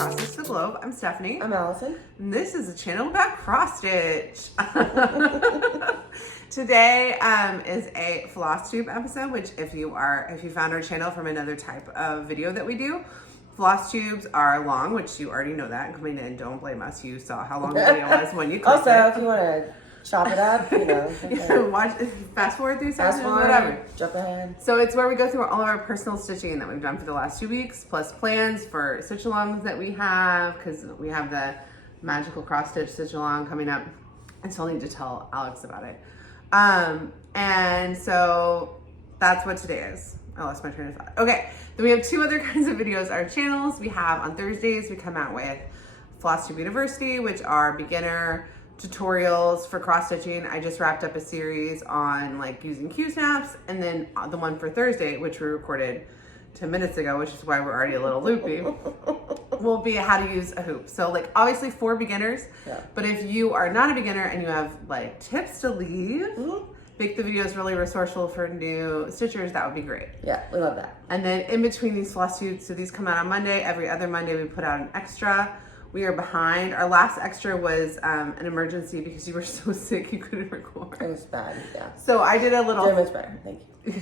across the globe. I'm Stephanie. I'm Allison. And this is a channel about cross stitch. Today is a Flosstube episode, which if you found our channel from another type of video that we do, floss tubes are long, which you already know that. Coming in, don't blame us. You saw how long the video was when you clicked Also, it. if you want to chop it up, watch, fast forward through fast sections, forward, whatever. Jump ahead. So it's where we go through all of our personal stitching that we've done for the last 2 weeks, plus plans for stitch alongs that we have, because we have the magical cross stitch stitch along coming up. I still need to tell Alex about it. And so that's what today is. I lost my train of thought. Okay, then we have two other kinds of videos, our channels. We have on Thursdays, we come out with Flosstube University, which are beginner tutorials for cross stitching. I just wrapped up a series on like using Q-snaps, and then the one for Thursday, which we recorded 10 minutes ago, which is why we're already a little loopy, will be how to use a hoop. So like obviously for beginners, but if you are not a beginner and you have like tips to leave, make the videos really resourceful for new stitchers, that would be great. Yeah, we love that. And then in between these floss tubes, so these come out on Monday, every other Monday we put out an extra. We are behind. Our last extra was an emergency because you were so sick you couldn't record. It was bad, yeah. So I did a little. Very much better, thank you.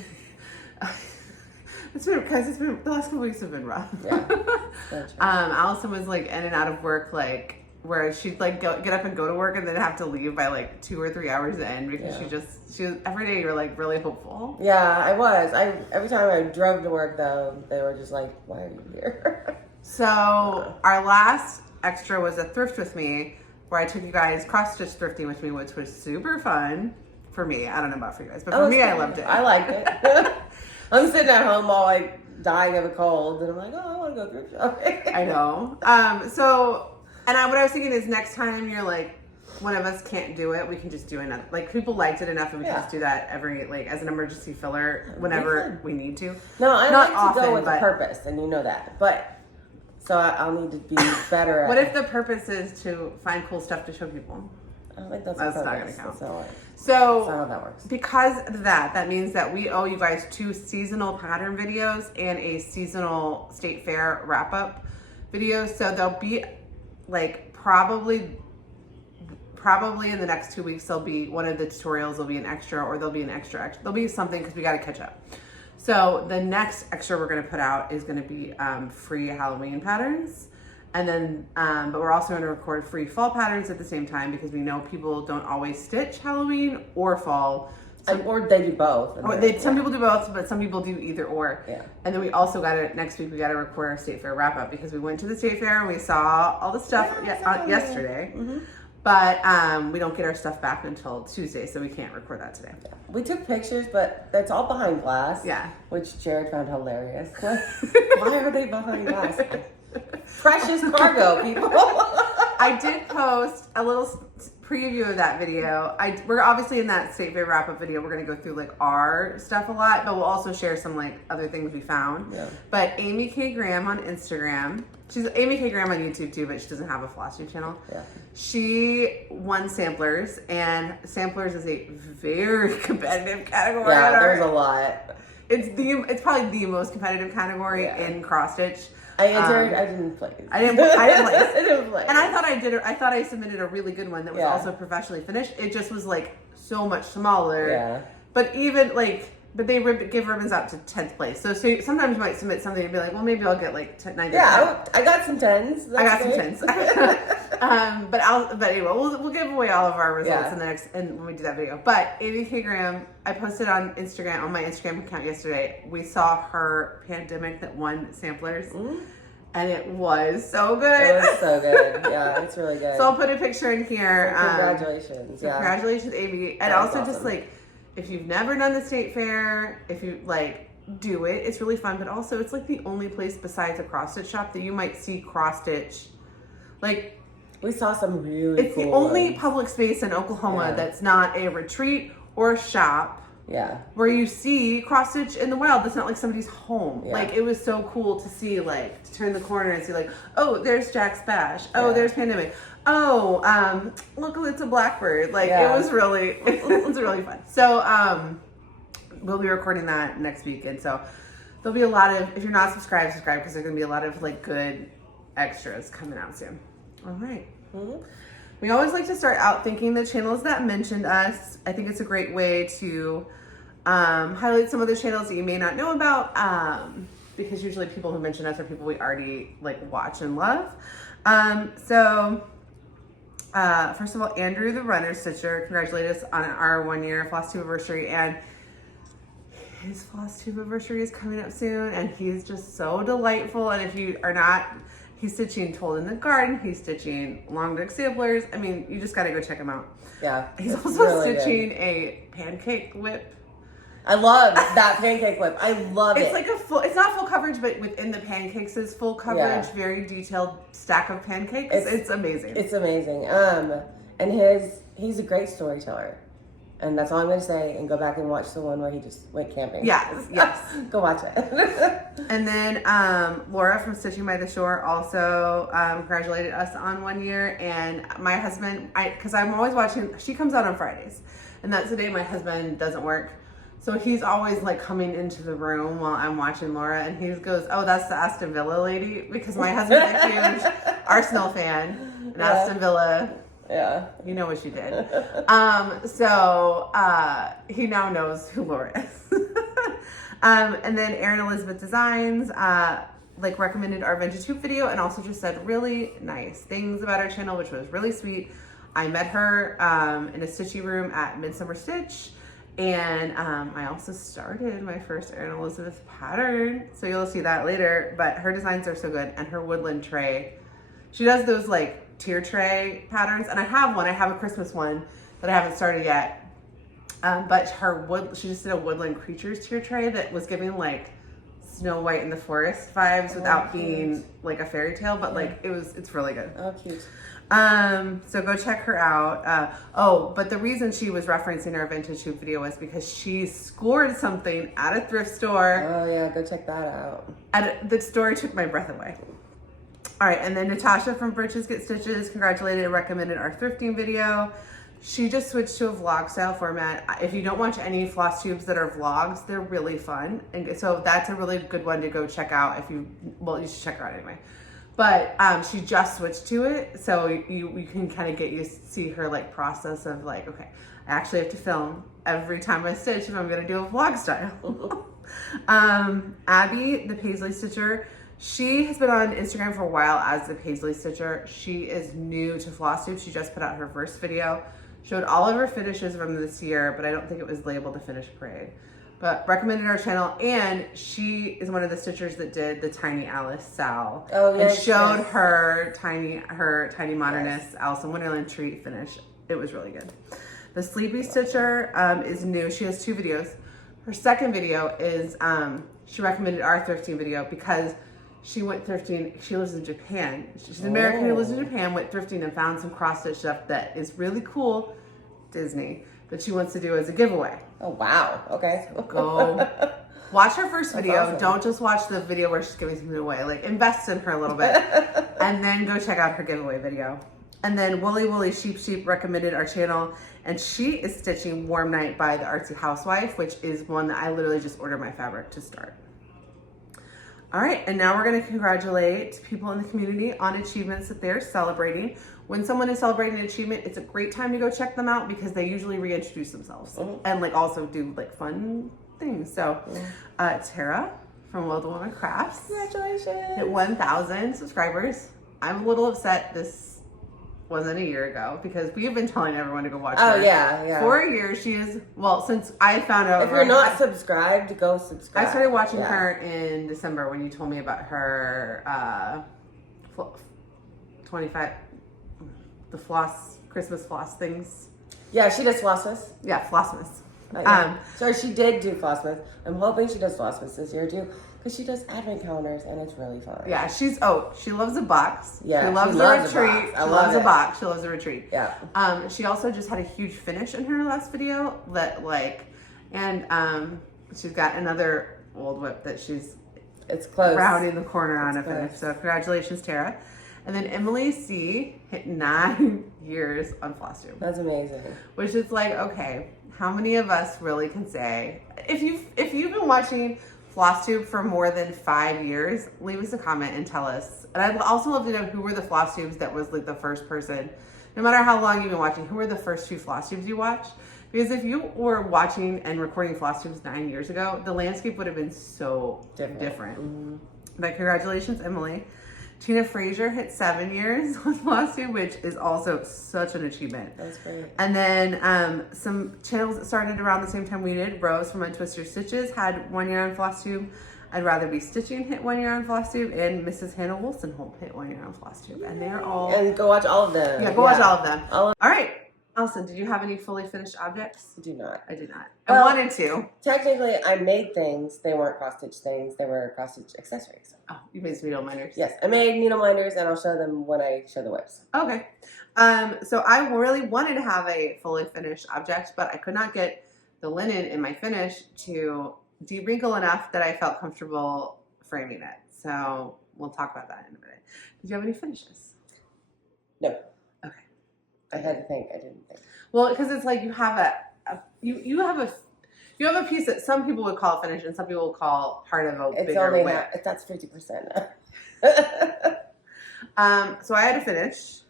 The last couple weeks have been rough. Yeah. Allison was like in and out of work, like where she'd like get up and go to work and then have to leave by like 2 or 3 hours in because she was every day you're like really hopeful. Yeah, I was. Every time I drove to work though, they were just like, "Why are you here?" So our last extra was a thrift with me, where I took you guys cross stitch thrifting with me, which was super fun for me. I don't know about for you guys, but for me, I loved it. I liked it. I'm sitting at home all like dying of a cold, and I'm like, oh, I want to go thrift shopping. I know. What I was thinking is next time you're like, one of us can't do it, we can just do another. Like people liked it enough that we can just do that every like as an emergency filler whenever we need to. No, I not like often, to go with a purpose, and you know that, but. So I'll need to be better at What if the purpose is to find cool stuff to show people? I don't think that's not going to count. That's So not how that works. Because of that means that we owe you guys 2 seasonal pattern videos and a seasonal state fair wrap-up video. So they'll be like probably in the next 2 weeks, there'll be one of the tutorials will be an extra, or there'll be an extra. There'll be something because we got to catch up. So the next extra we're going to put out is going to be free Halloween patterns. And then, but we're also going to record free fall patterns at the same time because we know people don't always stitch Halloween or fall. Or they do both. Some people do both, but some people do either or. Yeah. And then we also next week we got to record our state fair wrap up because we went to the state fair and we saw all the stuff yesterday. Mm-hmm. But we don't get our stuff back until Tuesday, so we can't record that today. Yeah. We took pictures, but that's all behind glass. Yeah. Which Jared found hilarious. Why are they behind glass? Precious cargo, people. I did post a little preview of that video. We're obviously in that state fair wrap up video. We're gonna go through like our stuff a lot, but we'll also share some like other things we found. Yeah. But Amy K. Graham on Instagram. She's Amy K. Graham on YouTube too, but she doesn't have a Flosstube channel. Yeah. She won Samplers, and Samplers is a very competitive category. Yeah, there's a lot. It's probably the most competitive category in cross stitch. I entered. I didn't play. I didn't play. I didn't play. And I thought I did. I thought I submitted a really good one that was also professionally finished. It just was like so much smaller. Yeah. But even like, they give ribbons out to 10th place. So sometimes you might submit something and be like, well, maybe I'll get like 9th. Yeah, I got some 10s. I got some 10s. But anyway, we'll give away all of our results when we do that video. But Amy K. Graham, I posted on my Instagram account yesterday. We saw her pandemic that won Samplers. Mm-hmm. And it was so good. It was so good. Yeah, it's really good. So I'll put a picture in here. Congratulations. Congratulations, Amy. And also awesome. Just like, if you've never done the state fair, if you like do it, it's really fun. But also it's like the only place besides a cross stitch shop that you might see cross stitch. Like, we saw some really It's the only public space in Oklahoma that's not a retreat or a shop. Yeah. Where you see cross stitch in the wild. That's not like somebody's home. Yeah. Like, it was so cool to see, like, to turn the corner and see, like, oh, there's Jack's Bash. Oh, there's Pandemic. Oh, look, it's a blackbird. Like, it was really fun. So, we'll be recording that next week. And so there'll be a lot of, if you're not subscribed, subscribe, because there's going to be a lot of, like, good extras coming out soon. All right. Mm-hmm. We always like to start out thanking the channels that mentioned us. I think it's a great way to highlight some of the channels that you may not know about, because usually people who mention us are people we already like watch and love. First of all, Andrew the Runner Stitcher congratulated us on our 1-year Flosstube University, and his Flosstube University is coming up soon, and he's just so delightful. And if you are not, he's stitching Told in the Garden, he's stitching long neck samplers. I mean, you just got to go check him out. Yeah. He's also really stitching a pancake whip. I love that pancake whip. I love it. It's like it's not full coverage, but within the pancakes is full coverage, very detailed stack of pancakes. It's amazing. It's amazing. And he's a great storyteller. And that's all I'm going to say, and go back and watch the one where he just went camping. Yes. Go watch it. And then Laura from Stitching by the Shore also congratulated us on 1 year. And my husband, because I'm always watching, she comes out on Fridays. And that's the day my husband doesn't work. So he's always like coming into the room while I'm watching Laura, and he goes, "Oh, that's the Aston Villa lady," because my husband's a huge Arsenal fan. And Aston Villa, you know what she did. So he now knows who Laura is. And then Erin Elizabeth Designs recommended our vintage hoop video, and also just said really nice things about our channel, which was really sweet. I met her in a stitchy room at Midsummer Stitch. And I also started my first Erin Elizabeth pattern, so you'll see that later. But her designs are so good, and her woodland tray, she does those like tier tray patterns, and I have one. I have a Christmas one that I haven't started yet. But she just did a woodland creatures tier tray that was giving like Snow White in the Forest vibes without being like a fairy tale, but like it's really good. Oh, cute. So go check her out. But the reason she was referencing our vintage hoop video was because she scored something at a thrift store. Oh yeah, go check that out. And the story took my breath away. All right, and then Natasha from Britches Get Stitches congratulated and recommended our thrifting video. She just switched to a vlog style format. If you don't watch any floss tubes that are vlogs, they're really fun. And so that's a really good one to go check out you should check her out anyway. But she just switched to it, so you can kind of get used to see her like process of like, okay, I actually have to film every time I stitch if I'm gonna do a vlog style. Abby, the Paisley Stitcher, she has been on Instagram for a while as the Paisley Stitcher. She is new to Flosstube. She just put out her first video, showed all of her finishes from this year, but I don't think it was labeled the finished parade. But recommended our channel, and she is one of the stitchers that did the Tiny Alice Sal. Oh, yes, and showed her tiny modernist Allison Wonderland treat finish. It was really good. The Sleepy Stitcher is new. She has 2 videos. Her second video is she recommended our thrifting video because she went thrifting. She lives in Japan. She's an American who lives in Japan, went thrifting and found some cross stitch stuff that is really cool, Disney, that she wants to do as a giveaway. Oh wow, okay. Go watch her first video. Awesome. Don't just watch the video where she's giving something away. Like, invest in her a little bit. And then go check out her giveaway video. And then Woolly Sheep recommended our channel, and she is stitching Warm Night by the Artsy Housewife, which is one that I literally just ordered my fabric to start. All right, and now we're gonna congratulate people in the community on achievements that they're celebrating. When someone is celebrating an achievement, it's a great time to go check them out because they usually reintroduce themselves and like also do like fun things. So Tara from Wild Woman Crafts. Congratulations. Hit 1,000 subscribers. I'm a little upset this wasn't a year ago because we have been telling everyone to go watch her. Oh yeah. For a year, she is, well, since I found out. If you're not subscribed, go subscribe. I started watching her in December when you told me about her 25, the Christmas floss things. Yeah, she does Flossmas. Yeah, Flossmas. So she did do Flossmas. I'm hoping she does Flossmas this year too, because she does advent calendars and it's really fun. Yeah, she loves a box. Yeah, she loves a retreat. She loves a box. She loves a retreat. Yeah. She also just had a huge finish in her last video that she's got another old whip that it's close. Rounding the corner on a finish. So congratulations, Tara. And then Emily C hit 9 years on Flosstube. That's amazing. Which is like, okay, how many of us really can say, if you've been watching Flosstube for more than 5 years, leave us a comment and tell us. And I'd also love to know who were the Flosstubes that was like the first person, no matter how long you've been watching, who were the first 2 Flosstubes you watched? Because if you were watching and recording Flosstubes 9 years ago, the landscape would have been so different. Mm-hmm. But congratulations, Emily. Tina Frazier hit 7 years with Flosstube, which is also such an achievement. That's great. And then some channels that started around the same time we did. Rose from Untwisted Stitches had 1 year on Flosstube. I'd Rather Be Stitching hit 1 year on Flosstube, and Mrs. Hannah Wilson hit 1 year on Flosstube. And they're all... And go watch all of them. Yeah, go watch all of them. All right. Allison, did you have any fully finished objects? Do not. I did not. I wanted to. Technically, I made things. They weren't cross-stitch things. They were cross-stitch accessories. Oh, you made some needle minders? Yes, I made needle minders, and I'll show them when I show the whips. Okay. So I really wanted to have a fully finished object, but I could not get the linen in my finish to de-wrinkle enough that I felt comfortable framing it. So we'll talk about that in a minute. Did you have any finishes? No. Okay. I had to think. I didn't think. Well, because it's like you have you have a piece that some people would call a finish and some people would call part of a bigger whip. That's 50%. So I had to finish.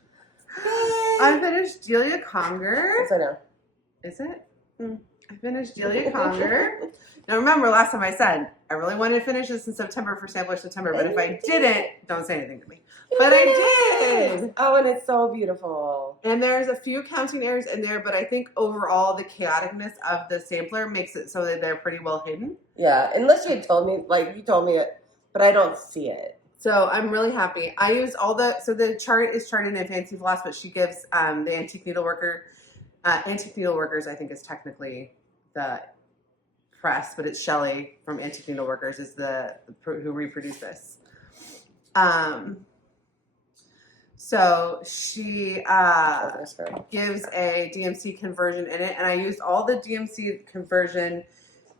I finished Delia Conger. So no. Is it? I finished Delia Conger. Now remember, last time I said I really wanted to finish this in September for Sampler September, but if I didn't, don't say anything to me. But I did. Oh, and it's so beautiful. And there's a few counting errors in there, but I think overall the chaoticness of the sampler makes it so that they're pretty well hidden. Yeah, unless you had told me, like you told me it, but I don't see it. So I'm really happy. I used so the chart is charted in Fancy Floss, but she gives the Antique Needleworkers, I think is technically the press, but it's Shelley from Antique Needleworkers is who reproduced this. So she gives a DMC conversion in it, and I used all the DMC conversion,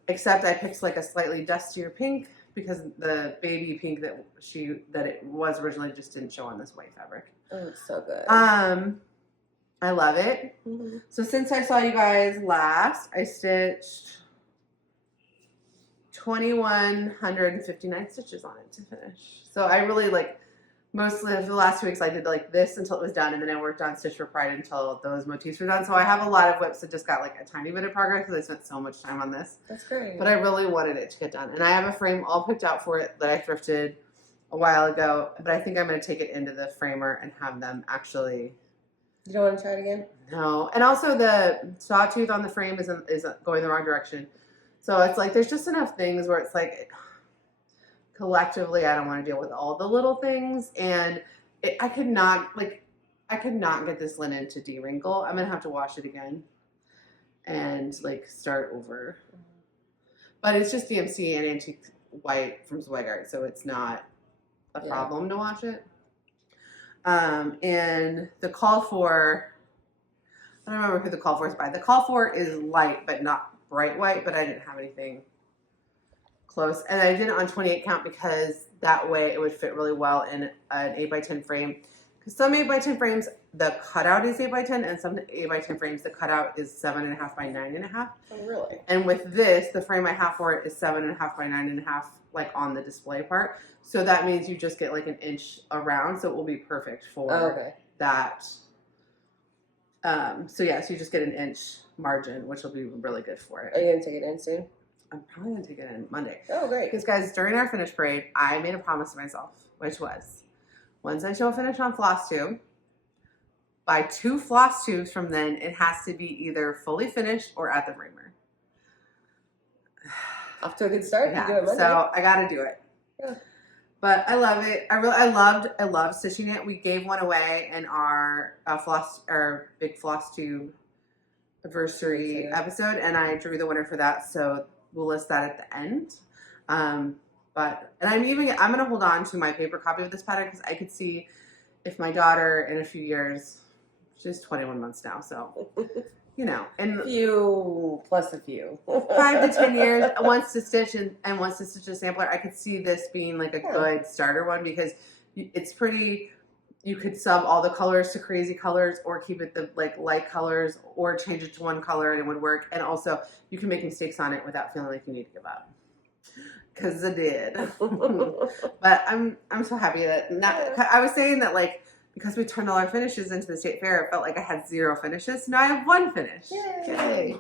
except I picked like a slightly dustier pink because the baby pink that it was originally just didn't show on this white fabric. Oh, it's so good. I love it. Mm-hmm. So since I saw you guys last, I stitched 2,159 stitches on it to finish. So I really mostly for the last 2 weeks I did like this until it was done, and then I worked on Stitch for Pride until those motifs were done. So I have a lot of whips that just got like a tiny bit of progress because I spent so much time on this. That's great. But I really wanted it to get done. And I have a frame all picked out for it that I thrifted a while ago, but I think I'm going to take it into the framer and have them actually... You don't want to try it again? No. And also the sawtooth on the frame is going the wrong direction. So it's like there's just enough things where it's like... Collectively, I don't want to deal with all the little things, and I could not get this linen to de-wrinkle. I'm gonna have to wash it again and start over. But it's just DMC and antique white from Zweigart, so it's not a problem to wash it. And the call for, I don't remember who the call for is by. The call for is light, but not bright white. But I didn't have anything close, and I did it on 28 count because that way it would fit really well in an 8x10 frame. Because some 8x10 frames, the cutout is 8x10, and some 8x10 frames, the cutout is 7.5 by 9.5. Oh, really? And with this, the frame I have for it is 7.5 by 9.5, on the display part. So that means you just get like an inch around, so it will be perfect for that. So yeah, so you just get an inch margin, which will be really good for it. Are you gonna take it in soon? I'm probably going to take it in Monday. Oh, great. Because, guys, during our finish parade, I made a promise to myself, which was, once I show a finish on Flosstube, by 2 floss tubes from then, it has to be either fully finished or at the framer. Off to a good start. Yeah, you do it Monday. so I got to do it. Yeah. But I love it. I love stitching it. We gave one away in our big Flosstube anniversary episode, and I drew the winner for that, so we'll list that at the end. I'm going to hold on to my paper copy of this pattern because I could see if my daughter in a few years, she's 21 months now, so, in a few plus a few. 5 to 10 years, wants to stitch and wants to stitch a sampler, I could see this being like a good starter one because it's pretty. You could sub all the colors to crazy colors or keep it the light colors or change it to one color and it would work. And also you can make mistakes on it without feeling like you need to give up. Because I did. But I'm so happy that I was saying that like because we turned all our finishes into the state fair, it felt like I had 0 finishes. Now I have 1 finish. Yay.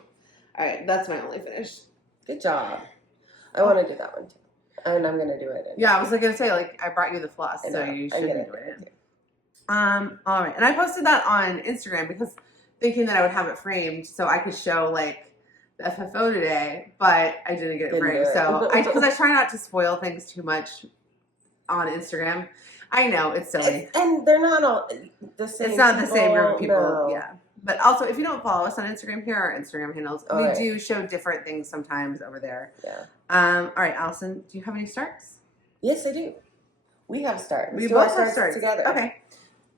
All right, that's my only finish. Good job. I want to do that one too. And I'm gonna do it. Yeah, I was gonna say like I brought you the floss, so you should do it. All right, and I posted that on Instagram because thinking that I would have it framed so I could show like the FFO today, but I didn't get it framed. So because I try not to spoil things too much on Instagram. I know it's silly, and they're not all the same. It's not the same group of people. No. Yeah. But also, if you don't follow us on Instagram, here are our Instagram handles. We do show different things sometimes over there. Yeah. All right, Allison, do you have any starts? Yes, I do. We have starts. We both have starts together. Okay.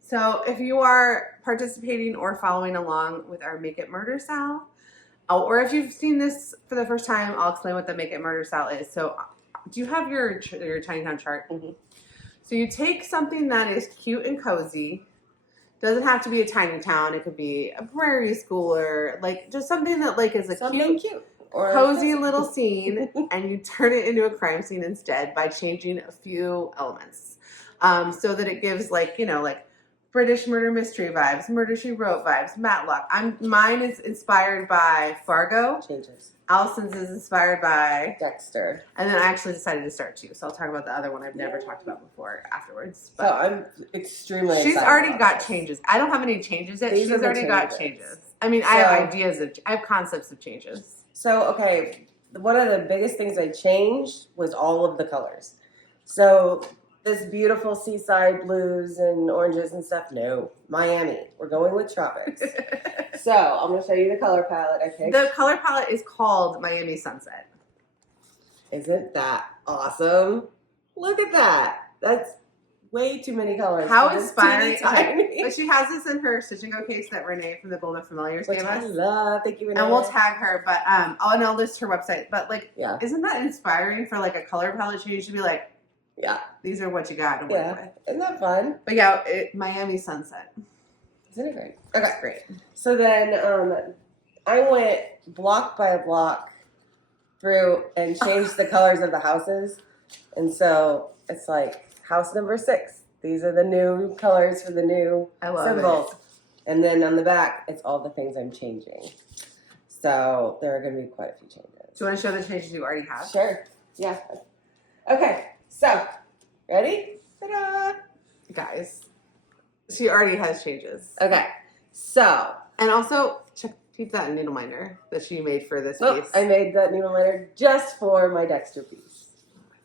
So if you are participating or following along with our Make It Murder Sal, or if you've seen this for the first time, I'll explain what the Make It Murder Sal is. So do you have your Tiny Town chart? Mm-hmm. So you take something that is cute and cozy. Doesn't have to be a tiny town. It could be a prairie schooler, like just something that like is a cute or cozy little scene, and you turn it into a crime scene instead by changing a few elements, so that it gives like like British murder mystery vibes, Murder She Wrote vibes, Matlock. Mine is inspired by Fargo. Changes. Allison's is inspired by Dexter. And then I actually decided to start 2. So I'll talk about the other one I've never talked about before afterwards. But I'm extremely excited. She's already got changes. I don't have any changes yet. She's already got changes. I mean, I have ideas I have concepts of changes. So, okay, one of the biggest things I changed was all of the colors. So this beautiful seaside blues and oranges and stuff. No, Miami. We're going with tropics. So I'm going to show you the color palette I picked. The color palette is called Miami Sunset. Isn't that awesome? Look at that. That's way too many colors. How inspiring. But she has this in her Stitch and Go case that Renee from the Golden Familiars gave us. I love. Thank you, Renee. And we'll tag her, but I'll list her website. But like, isn't that inspiring for like a color palette change to be like, yeah, these are what you got to work with. Isn't that fun? But yeah, Miami Sunset. Isn't it great? Okay, great. So then I went block by block through and changed the colors of the houses. And so it's like house number 6. These are the new colors for the new symbols. And then on the back, it's all the things I'm changing. So there are going to be quite a few changes. Do you want to show the changes you already have? Sure. Yeah. Okay. So, ready? Ta-da! Guys, she already has changes. Okay. So. And also, keep that needle minder that she made for this piece. I made that needle minder just for my Dexter piece.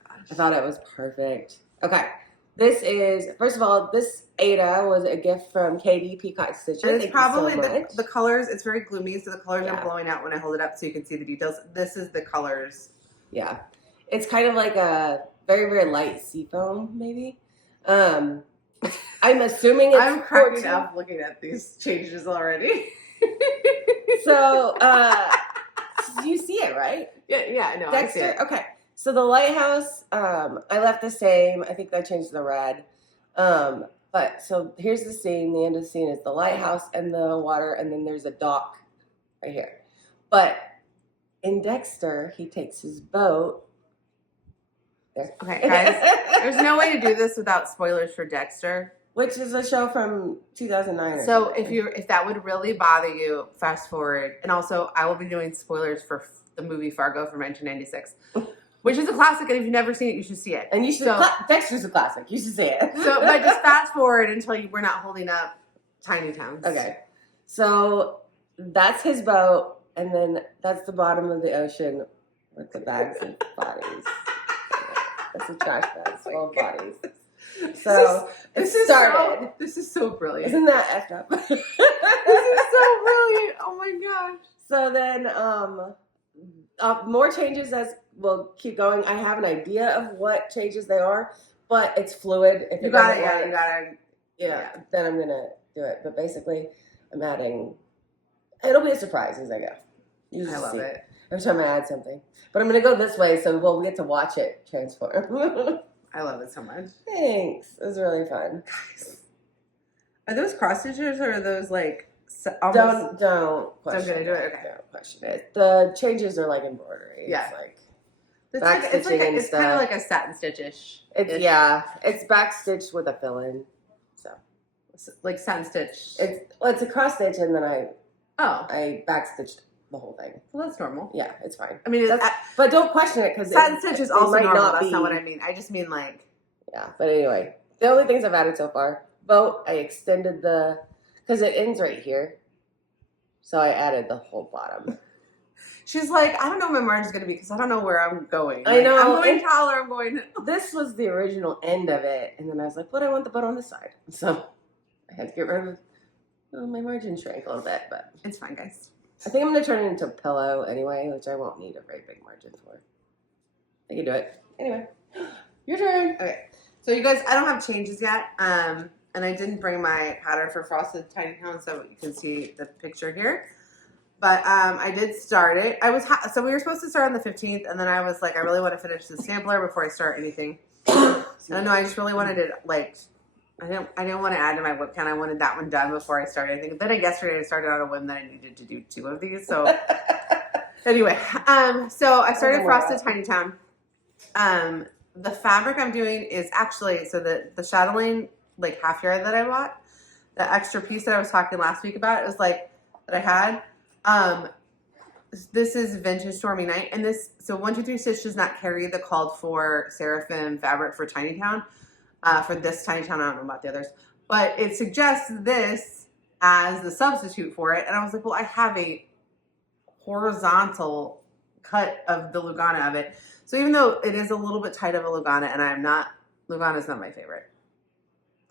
Oh my gosh. I thought it was perfect. Okay. This is, first of all, this Ada was a gift from Katie Peacock Stitches. And it's probably the colors, it's very gloomy, so the colors are blowing out when I hold it up so you can see the details. This is the colors. Yeah. It's kind of like a very, very light seafoam, maybe. I'm assuming it's I'm cracking up looking at these changes already. So, you see it, right? Yeah, I know. Dexter, I see it. Okay. So the lighthouse, I left the same. I think I changed the red. But so here's the scene. The end of the scene is the lighthouse and the water, and then there's a dock right here. But in Dexter, he takes his boat. There. Okay, guys, there's no way to do this without spoilers for Dexter. Which is a show from 2009. So if that would really bother you, fast forward. And also, I will be doing spoilers for the movie Fargo from 1996, which is a classic. And if you've never seen it, you should see it. And you should. Dexter's a classic. You should see it. But just fast forward until we're not holding up Tiny Towns. Okay. So that's his boat, and then that's the bottom of the ocean with the bags of bodies. That's a trash bag full of bodies. So this is so brilliant. Isn't that effed up? This is so brilliant. Oh my gosh. So then more changes as we'll keep going. I have an idea of what changes they are, but it's fluid. If you got it, yeah, you got it. Yeah, then I'm gonna do it. But basically, I'm adding. It'll be a surprise as I go. I love it. Every time I add something, but I'm gonna go this way, so we'll get to watch it transform. I love it so much. Thanks. It was really fun. Are those cross stitches or are those like almost... Don't question I'm gonna do it. Okay. Don't question it. The changes are like embroidery. Yeah. It's like It's back like, stitching and it's stuff. kind of like a satin stitch-ish. It's back stitched with a fill-in. So like satin stitch. It's a cross stitch, and then I back stitched the whole thing. Well, that's normal. Yeah, it's fine. I mean, but don't question it because satin stitch is also normal. That's be. not what I mean. I just mean like. Yeah, but anyway, the only things I've added so far. Boat, I extended because it ends right here, so I added the whole bottom. She's like, I don't know where my margin's going to be because I don't know where I'm going. I know. I'm going taller. I'm going. This was the original end of it, and then I was like, but I want the boat on this side. So I had to get rid of my margin shrank a little bit, but it's fine, guys. I think I'm going to turn it into a pillow anyway, which I won't need a very big margin for. I can do it. Anyway, your turn. Okay. So you guys, I don't have changes yet. And I didn't bring my pattern for Frosted Tiny Town, so you can see the picture here. But I did start it. So we were supposed to start on the 15th, and then I was like, I really want to finish the sampler before I start anything. I don't know. I just really wanted it like I didn't want to add to my whip count. I wanted that one done before I started anything. Then yesterday I started on a whim that I needed to do 2 of these. So anyway, so I started Frosted Tiny Town. The fabric I'm doing is actually the chatelaine like half yard that I bought, the extra piece that I was talking last week about, it was like that I had. This is Vintage Stormy Night, and so 1 2 3 Stitch does not carry the called for Seraphim fabric for Tiny Town. For this Tiny Town, I don't know about the others, but it suggests this as the substitute for it, and I was like, well, I have a horizontal cut of the Lugana of it. So even though it is a little bit tight of a Lugana, and Lugana's not my favorite.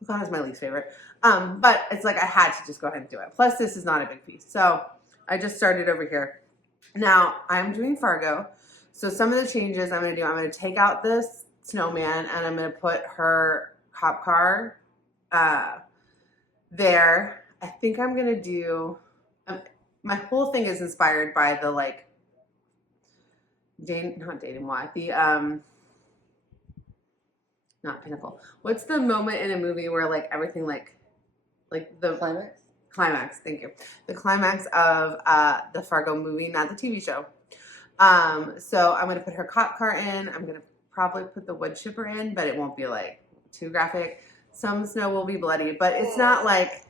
Lugana's my least favorite. But it's like I had to just go ahead and do it. Plus, this is not a big piece. So I just started over here. Now, I'm doing Fargo. So some of the changes I'm going to do, I'm going to take out this snowman, and I'm going to put her cop car there. I think I'm going to do, my whole thing is inspired by the like, not dating why, not Pinnacle. What's the moment in a movie where like everything like the Climax? Climax, thank you. The climax of the Fargo movie, not the TV show. So I'm gonna put her cop car in. I'm gonna probably put the wood chipper in, but it won't be like too graphic. Some snow will be bloody, but it's not like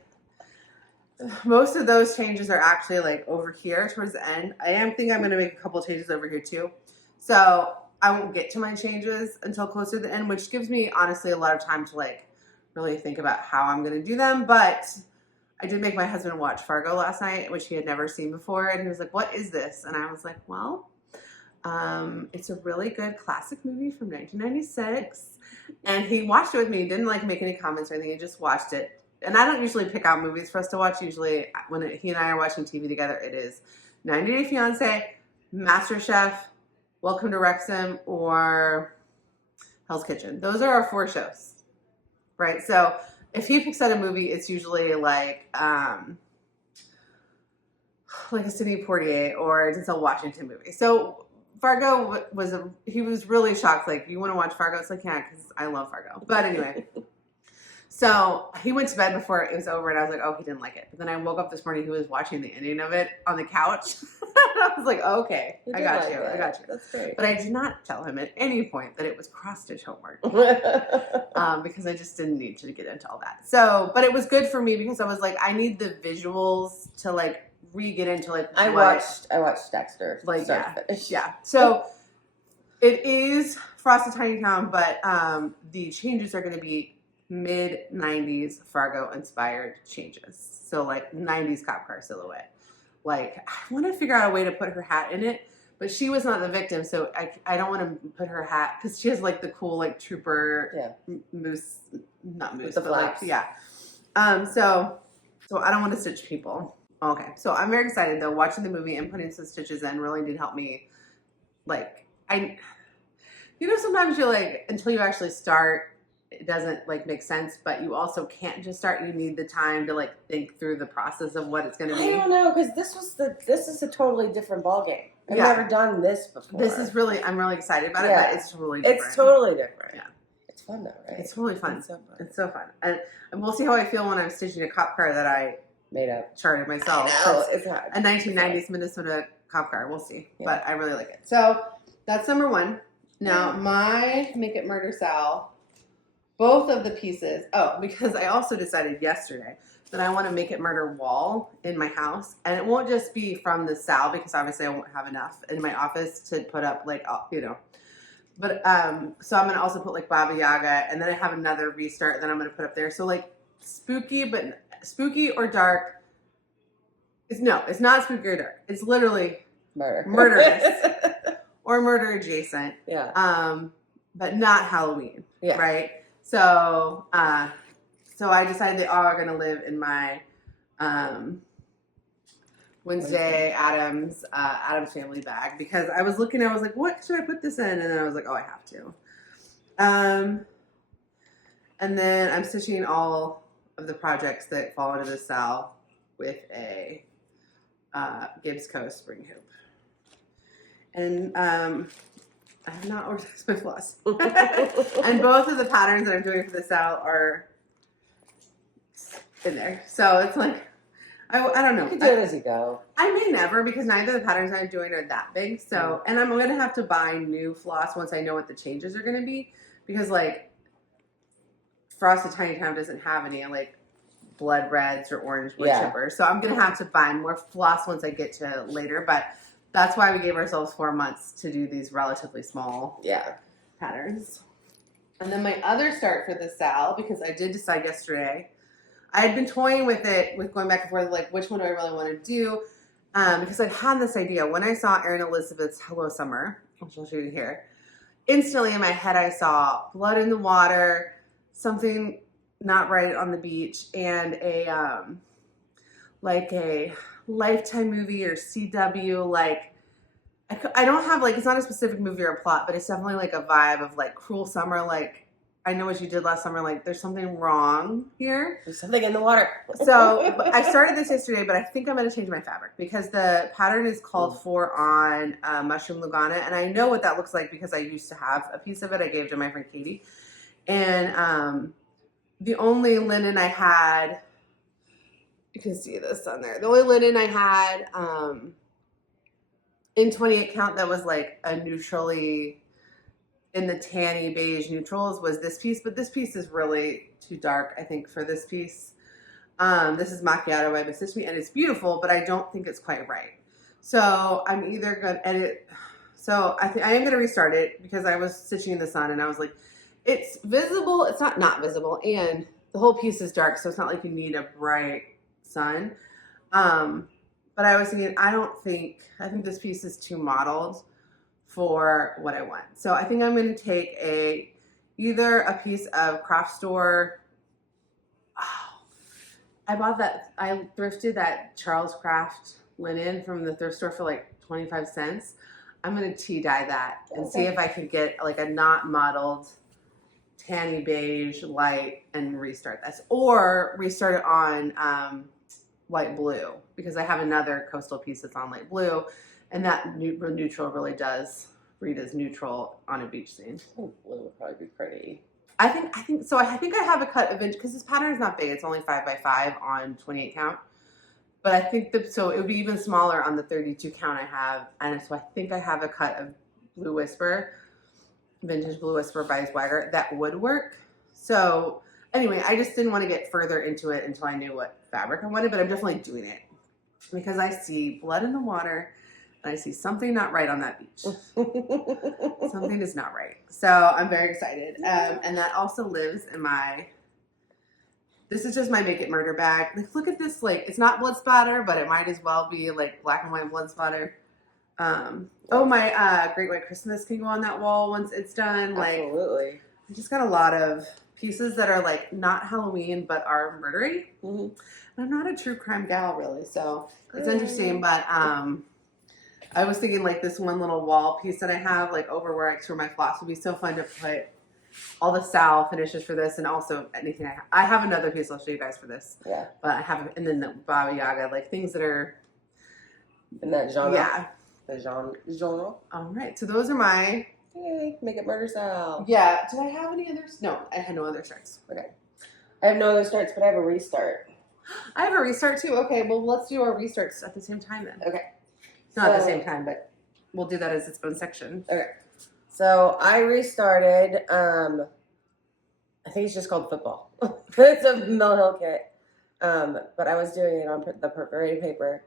most of those changes are actually like over here towards the end. think I'm gonna make a couple changes over here too. So I won't get to my changes until closer to the end, which gives me honestly a lot of time to like really think about how I'm going to do them. But I did make my husband watch Fargo last night, which he had never seen before. And he was like, what is this? And I was like, well, it's a really good classic movie from 1996. And he watched it with me. He didn't like make any comments or anything. He just watched it. And I don't usually pick out movies for us to watch. Usually when he and I are watching TV together, it is 90 Day Fiance, MasterChef, Welcome to Wrexham, or Hell's Kitchen. Those are our 4 shows, right? So if he picks out a movie, it's usually like a Sidney Poitier or a Denzel Washington movie. So Fargo he was really shocked. Like, you want to watch Fargo? It's like, yeah, because I love Fargo. But anyway. So he went to bed before it was over, and I was like, oh, he didn't like it. But then I woke up this morning, he was watching the ending of it on the couch. I was like, oh, okay, I got you. That's great. But I did not tell him at any point that it was cross-stitch homework because I just didn't need to get into all that. So, but it was good for me because I was like, I need the visuals to like re-get into like I watched Dexter like start to finish. Yeah. So it is Frosted Tiny Town, but the changes are going to be mid-90s Fargo inspired changes. So like 90s cop car silhouette. Like, I want to figure out a way to put her hat in it, but she was not the victim, so I don't want to put her hat because she has like the cool like trooper moose, not moose, the but like so I don't want to stitch people. Okay, so I'm very excited though. Watching the movie and putting some stitches in really did help me. Like sometimes you're like, until you actually start, it doesn't like make sense, but you also can't just start. You need the time to like think through the process of what it's going to be. I don't know, because this is a totally different ballgame. I've never done this before. I'm really excited about it, but it's totally different. It's totally different. Yeah. It's fun though, right? It's totally fun. It's so fun. It's so fun. And we'll see how I feel when I'm stitching a cop car that I made up, charted myself. It's hard. A 1990s Minnesota cop car. We'll see. Yeah. But I really like it. So that's number 1. Now, my Make It Murder Sal, both of the pieces, because I also decided yesterday that I want to make it murder wall in my house. And it won't just be from the Sal, because obviously I won't have enough in my office to put up, like, you know. But, so I'm going to also put, like, Baba Yaga, and then I have another restart that I'm going to put up there. So, like, spooky or dark. It's not spooky or dark. It's literally murderous or murder adjacent. Yeah. But not Halloween. Yeah. Right? So, so I decided they all are going to live in my Wednesday Adams family bag, because I was looking, I was like, what should I put this in? And then I was like, oh, I have to. And then I'm stitching all of the projects that fall into the Sal with a Gibbs Co. spring hoop. And I have not organized my floss. And both of the patterns that I'm doing for the Sal are in there. So it's like, I don't know. You can do it as you go. I may never, because neither of the patterns I'm doing are that big. So, and I'm going to have to buy new floss once I know what the changes are going to be. Because, like, Frosted Tiny Town doesn't have any, like, blood reds or orange wood chippers. So I'm going to have to buy more floss once I get to later. But that's why we gave ourselves 4 months to do these relatively small patterns. And then my other start for the Sal, because I did decide yesterday, I had been toying with it, with going back and forth, like, which one do I really want to do? Because I'd had this idea. When I saw Erin Elizabeth's Hello Summer, which I'll show you here, instantly in my head I saw blood in the water, something not right on the beach, and a like a Lifetime movie or CW, like, I don't have, like, it's not a specific movie or a plot, but it's definitely like a vibe of, like, Cruel Summer, like, I know what you did last summer, like, there's something wrong here. There's something in the water. So I started this yesterday, but I think I'm going to change my fabric, because the pattern is called for on Mushroom Lugana, and I know what that looks like because I used to have a piece of it. I gave to my friend Katie. And the only linen I had, you can see this on there, the only linen I had in 28 count that was like a neutrally, in the tanny beige neutrals, was this piece, but this piece is really too dark, I think, for this piece. This is Macchiato by Miss Me, and it's beautiful, but I don't think it's quite right. So I'm either going to edit. So I think I am going to restart it, because I was stitching in the sun and I was like, it's visible. It's not visible. And the whole piece is dark. So it's not like you need a bright sun. But I was thinking, I think this piece is too mottled for what I want. So I think I'm going to take either a piece of craft store. I thrifted that Charles Craft linen from the thrift store for like 25 cents. I'm going to tea dye that and see if I can get like a not mottled tanny beige light and restart this, or restart it on light blue, because I have another coastal piece that's on light blue, and that neutral really does read as neutral on a beach scene. Oh, blue would probably be pretty. I think so. I think I have a cut of it, because this pattern is not big. It's only 5x5 on 28 count. But I think so it would be even smaller on the 32 count I have. And so I think I have a cut of Blue Whisper, Vintage Blue Whisper by Swagger, that would work. So anyway, I just didn't want to get further into it until I knew what fabric I wanted, but I'm definitely doing it because I see blood in the water and I see something not right on that beach. Something is not right. So I'm very excited. And that also lives in this is just my Make It Murder bag. Like, look at this, like, it's not blood splatter, but it might as well be like black and white blood splatter. My Great White Christmas can go on that wall once it's done. Absolutely. Like, I just got a lot of pieces that are like not Halloween but are murdery. Mm-hmm. I'm not a true crime gal really, so it's interesting. But I was thinking like this one little wall piece that I have like over where I store my floss would be so fun to put all the Sal finishes for this, and also anything I have another piece I'll show you guys for this. Yeah. But I have, and then the Baba Yaga, like things that are in that genre. Yeah. The genre. All right. So those are my Make It Murder Sal. Yeah. Did I have any others? No, I had no other starts. Okay. I have no other starts, but I have a restart. I have a restart too. Okay. Well, let's do our restarts at the same time then. Okay. Not at the same time, but we'll do that as its own section. Okay. So I restarted. I think it's just called football. It's a Mill Hill kit. But I was doing it on the perforated paper,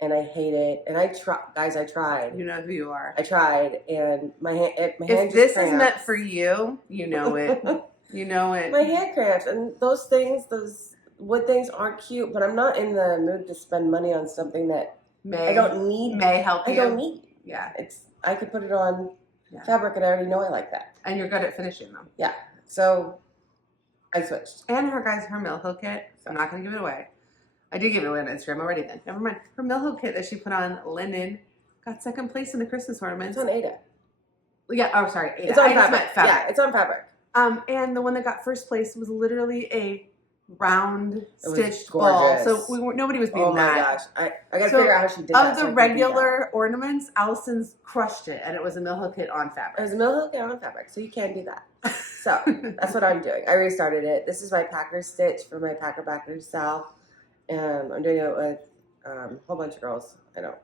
and I hate it. And I tried. You know who you are. I tried, and my hand If just this cramps. is meant for you, you know it. You know it. My hand cramps, and those wood things aren't cute. But I'm not in the mood to spend money on something that I don't need. May help you. I don't need. Yeah. I could put it on fabric, and I already know I like that. And you're good at finishing them. Yeah. So I switched. And her Mill Hill kit. I'm not going to give it away. I did give it away on Instagram already then. Never mind. Her Mill Hill kit that she put on linen got second place in the Christmas ornaments. It's on Ada. Yeah. Oh, sorry. Ada. It's on fabric. Yeah, it's on fabric. And the one that got first place was literally a round stitched ball. So nobody was being mad. Oh my gosh. I got to figure out how she did that. Of the regular ornaments, Allison's crushed it, and it was a Mill Hill kit on fabric. It was a Mill Hill kit on fabric, so you can't do that. So that's what I'm doing. I restarted it. This is my Packer stitch for my Packer Backer style. I'm doing it with a whole bunch of girls. I don't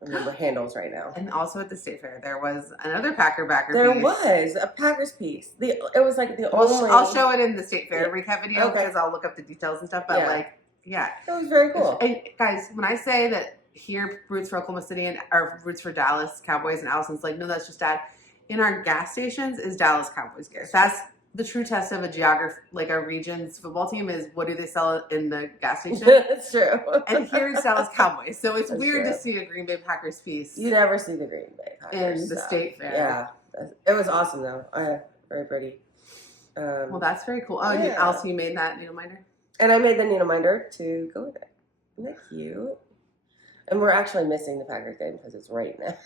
remember handles right now. And also at the state fair, there was another Packer Backer There piece. was a Packer's piece. It was like the only... I'll show it in the state fair recap video because I'll look up the details and stuff. But It was very cool. And guys, when I say that here roots for Oklahoma City or roots for Dallas Cowboys, and Allison's like, no, that's just Dad. In our gas stations is Dallas Cowboys gear. That's the true test of a geography, like a region's football team, is what do they sell in the gas station? That's true. And here's Dallas Cowboys. So it's weird to see a Green Bay Packers piece. You never see the Green Bay Packers in the state fair. Yeah, it was awesome though. Very pretty. Well, that's very cool. Oh, and Allison, you made that needle minder? And I made the needle minder to go with it. Isn't that cute? And we're actually missing the Packers game because it's right now.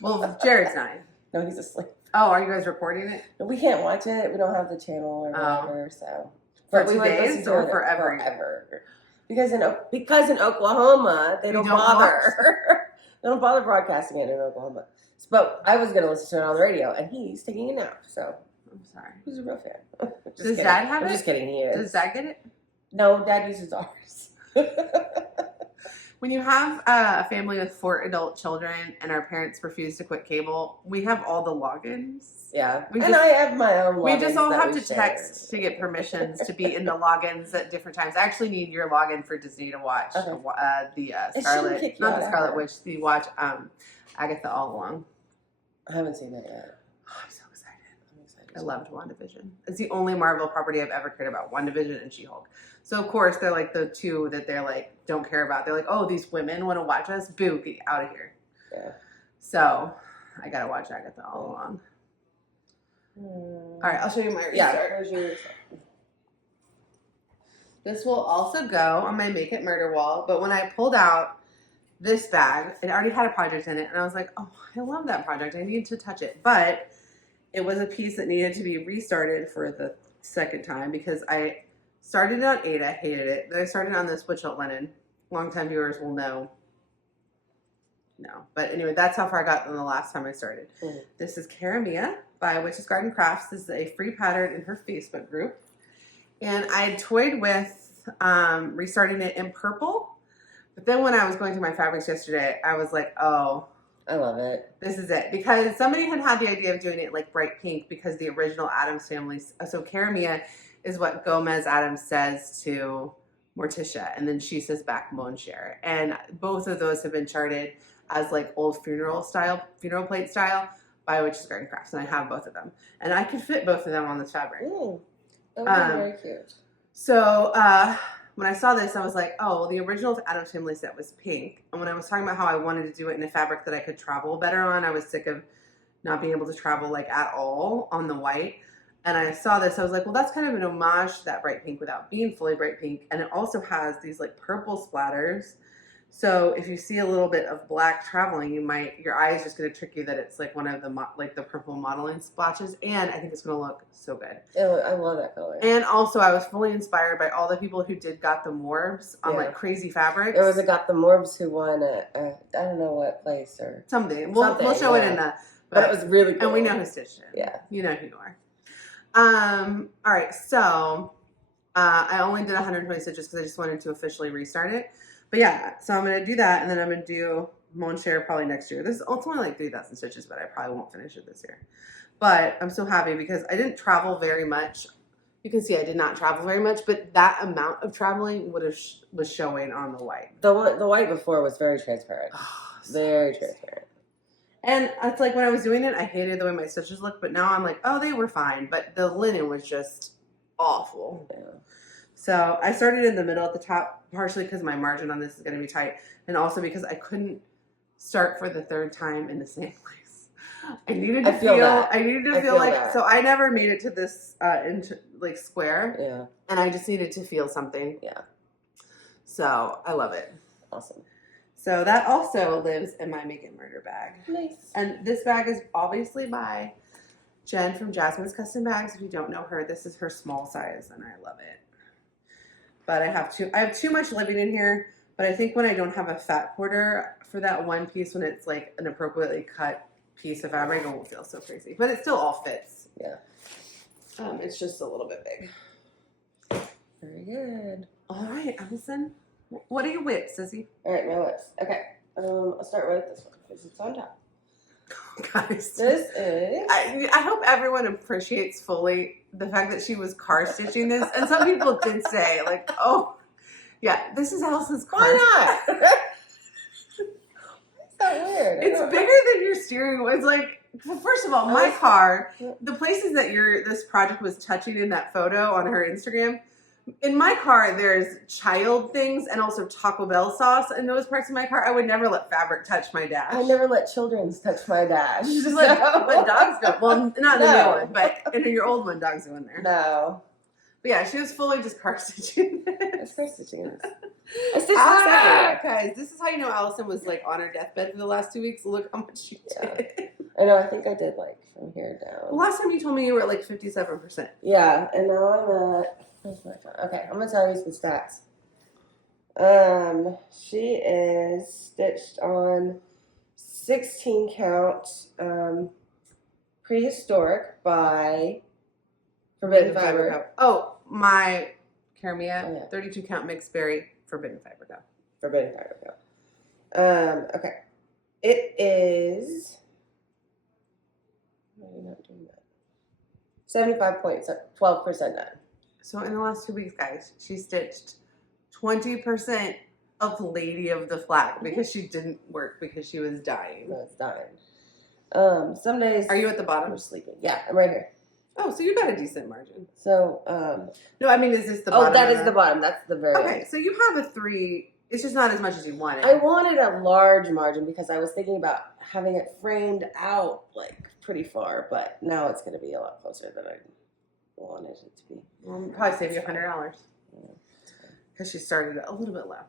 Well, Jared's 9. No, he's asleep. Oh, are you guys recording it? No, we can't watch it. We don't have the channel or whatever. So for 2 days or forever? Forever. Because in Oklahoma they don't bother. They don't bother broadcasting it in Oklahoma. But I was going to listen to it on the radio, and he's taking a nap. So I'm sorry. Who's a real fan? Does Dad have it? I'm just kidding. He is. Does Dad get it? No, Dad uses ours. When you have a family with 4 adult children and our parents refuse to quit cable, we have all the logins. Yeah. I have my own logins. We just all have to text to get permissions to be in the logins at different times. I actually need your login for Disney to watch the Scarlet Witch, the watch Agatha All Along. I haven't seen that yet. Oh, I'm so excited. I loved WandaVision. It's the only Marvel property I've ever cared about, WandaVision and She-Hulk. So, of course, they're like the two that they're like, don't care about. They're like, oh, these women want to watch us? Boo, get out of here. Yeah. So, I got to watch Agatha All Along. All right, I'll show you my restart. Yeah, this will also go on my Make It Murder wall. But when I pulled out this bag, it already had a project in it. And I was like, oh, I love that project. I need to touch it. But it was a piece that needed to be restarted for the second time because I started it on Ada, hated it. Then I started on this Witch linen. Longtime viewers will know. No. But anyway, that's how far I got than the last time I started. Mm-hmm. This is Cara by Witch's Garden Crafts. This is a free pattern in her Facebook group. And I had toyed with restarting it in purple. But then when I was going through my fabrics yesterday, I was like, oh. I love it. This is it. Because somebody had the idea of doing it like bright pink because the original Addams family. So Cara is what Gomez Addams says to Morticia. And then she says back Mon Cher. And both of those have been charted as like old funeral plate style by Witch's Garden Crafts. And I have both of them. And I could fit both of them on this fabric. Ooh, that would be very cute. So when I saw this, I was like, oh, well, the original Addams Family set was pink. And when I was talking about how I wanted to do it in a fabric that I could travel better on, I was sick of not being able to travel like at all on the white. And I saw this, I was like, well, that's kind of an homage to that bright pink without being fully bright pink. And it also has these like purple splatters. So if you see a little bit of black traveling, your eye is just going to trick you that it's like one of the purple modeling splotches. And I think it's going to look so good. I love that color. And also I was fully inspired by all the people who did Got the Morbs on like crazy fabrics. There was a Got the Morbs who won I don't know what place or something. We'll show it in the. But it was really cool. And we know who stitched it. Yeah. You know who you are. All right, so I only did 120 stitches because I just wanted to officially restart it. But yeah, so I'm going to do that, and then I'm going to do won't share probably next year. This is only like 3,000 stitches, but I probably won't finish it this year. But I'm so happy because I didn't travel very much. You can see I did not travel very much, but that amount of traveling was showing on the white. The white before was very transparent. Very transparent. And it's like when I was doing it, I hated the way my stitches looked, but now I'm like, oh, they were fine. But the linen was just awful. Yeah. So I started in the middle at the top, partially because my margin on this is going to be tight, and also because I couldn't start for the third time in the same place. I needed to feel like that. So I never made it to this like square. Yeah. And I just needed to feel something. Yeah. So I love it. Awesome. So that also lives in my Make It Murder bag. Nice. And this bag is obviously by Jen from Jasmine's Custom Bags. If you don't know her, this is her small size, and I love it. But I have too much living in here, but I think when I don't have a fat quarter for that one piece, when it's like an appropriately cut piece of fabric, it won't feel so crazy. But it still all fits. Yeah. It's just a little bit big. Very good. All right, Allison. What are your whips, Sissy? All right, my whips. Okay. I'll start with this one because it's on top. Guys, this is. I hope everyone appreciates fully the fact that she was car stitching this, and some people did say, like, "Oh, yeah, this is Allison's car." Why not? It's that weird. It's bigger than your steering wheel. It's like, well, first of all, my car, the places that this project was touching in that photo on her Instagram. In my car, there's child things and also Taco Bell sauce in those parts of my car. I would never let fabric touch my dash. I never let children touch my dash. Just let dogs go. Well, not the new one, but in your old one, dogs go in there. No. But yeah, she was fully just car stitching this. It's car stitching this. I stitched this everywhere. Guys, this is how you know Allison was like on her deathbed for the last 2 weeks. Look how much she did. I know, I think I did like from here down. Well, last time you told me you were at like 57%. Yeah, and now I'm at... Okay, I'm gonna tell you some stats. She is stitched on 16 count prehistoric by Forbidden Fiber. Oh, my Caramia 32 count mixed berry Forbidden Fiber go. Forbidden Fiber go. Okay, it is. Why are you not doing that? 75.12% done. So in the last 2 weeks, guys, she stitched 20% of Lady of the Flag because she didn't work because she was dying. No, it's dying. Some days... Are you at the bottom? I'm sleeping. Yeah, I'm right here. Oh, so you got a decent margin. So, no, I mean, is this the bottom? Oh, that is the bottom. That's the very Okay, so you have a 3. It's just not as much as you wanted. I wanted a large margin because I was thinking about having it framed out, like, pretty far, but now it's going to be a lot closer than I wanted it to be. Well, probably save you $100. Because she started it a little bit low.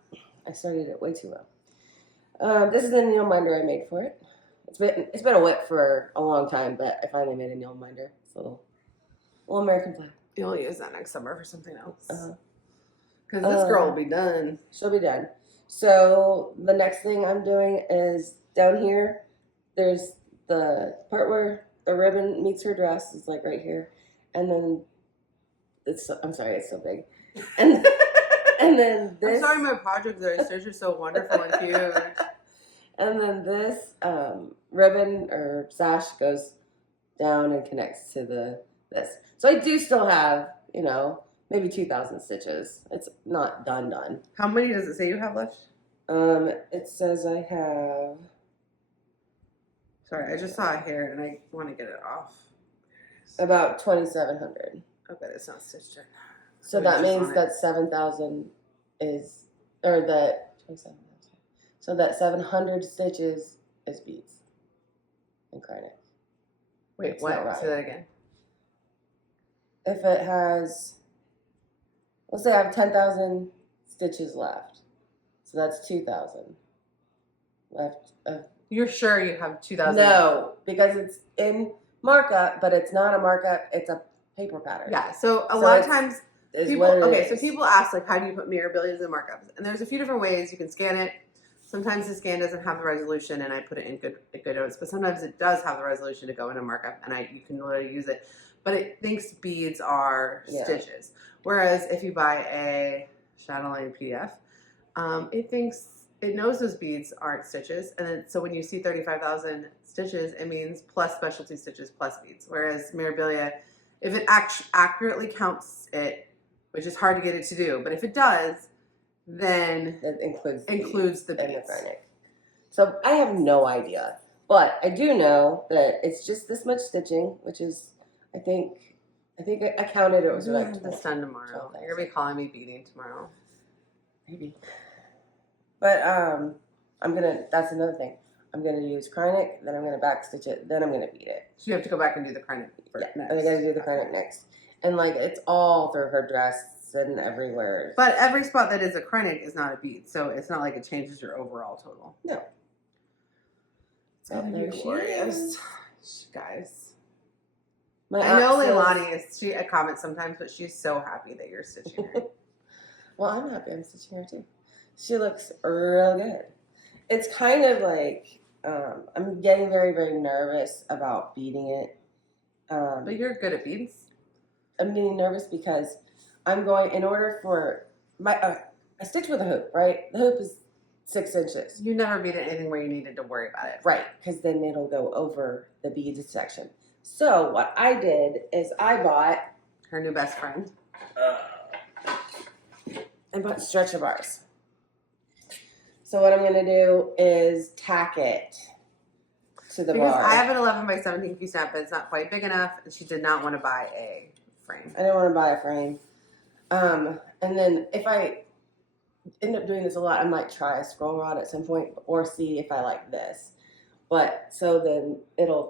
I started it way too low. This is the needle minder I made for it. It's been a whip for a long time, but I finally made a needle minder. It's a little American flag. You'll use that next summer for something else. Because this girl will be done. She'll be done. So the next thing I'm doing is down here. There's the part where the ribbon meets her dress is like right here. And then I'm sorry, it's so big. And then this. I'm sorry, my project are so wonderful and cute. And then this ribbon or sash goes down and connects to this. So I do still have, maybe 2,000 stitches. It's not done. How many does it say you have left? It says I have. Sorry, I just saw a hair and I want to get it off. About 2,700. I bet it's not stitched yet. So that means that 7,000 is, or that 27,000. So that 700 stitches is beads and carnet. Wait, it's what? Right. Say that again. If it has, let's say I have 10,000 stitches left. So that's 2,000 left. You're sure you have 2,000? No, because it's in markup, but it's not a markup. It's a paper pattern. Yeah. So a lot of times people. Okay, so people ask like, how do you put Mirabilias in markups? And there's a few different ways. You can scan it. Sometimes the scan doesn't have the resolution, and I put it in good notes. But sometimes it does have the resolution to go in a markup, and you can literally use it. But it thinks beads are stitches. Whereas if you buy a Chatelaine PDF, it thinks it knows those beads aren't stitches, and then so when you see 35,000 stitches, it means plus specialty stitches plus beads. Whereas Mirabilia, if it accurately counts it, which is hard to get it to do, but if it does, then That includes the and the beads. Kreinik. So I have no idea, but I do know that it's just this much stitching, which is, I think I counted it was We'll like have this done tomorrow. 12,000. You're gonna be calling me beading tomorrow. Maybe. But that's another thing. I'm gonna use Kreinik, then I'm gonna back stitch it, then I'm gonna bead it. So you have to go back and do the Kreinik Yeah, next. I gotta do the Kreinik next. And like it's all through her dress and everywhere. But every spot that is a Kreinik is not a bead, so it's not like it changes your overall total. No. So And there she is. Guys. My I know aunt Leilani is she comments sometimes, but she's so happy that you're stitching her. Well, I'm happy I'm stitching her too. She looks real good. It's kind of like I'm getting very, very nervous about beading it. But you're good at beads. I'm getting nervous because I'm going, in order for my, I stitch with a hoop, right? The hoop is 6 inches. You never beaded anything where you needed to worry about it. Right, because then it'll go over the beads section. So what I did is I bought Her new best friend. stretcher bars. So what I'm going to do is tack it to the Because bar. I have an 11 by 17 piece snap, but it's not quite big enough, and she did not want to buy a frame. I didn't want to buy a frame. And then if I end up doing this a lot, I might try a scroll rod at some point or see if I like this. But so then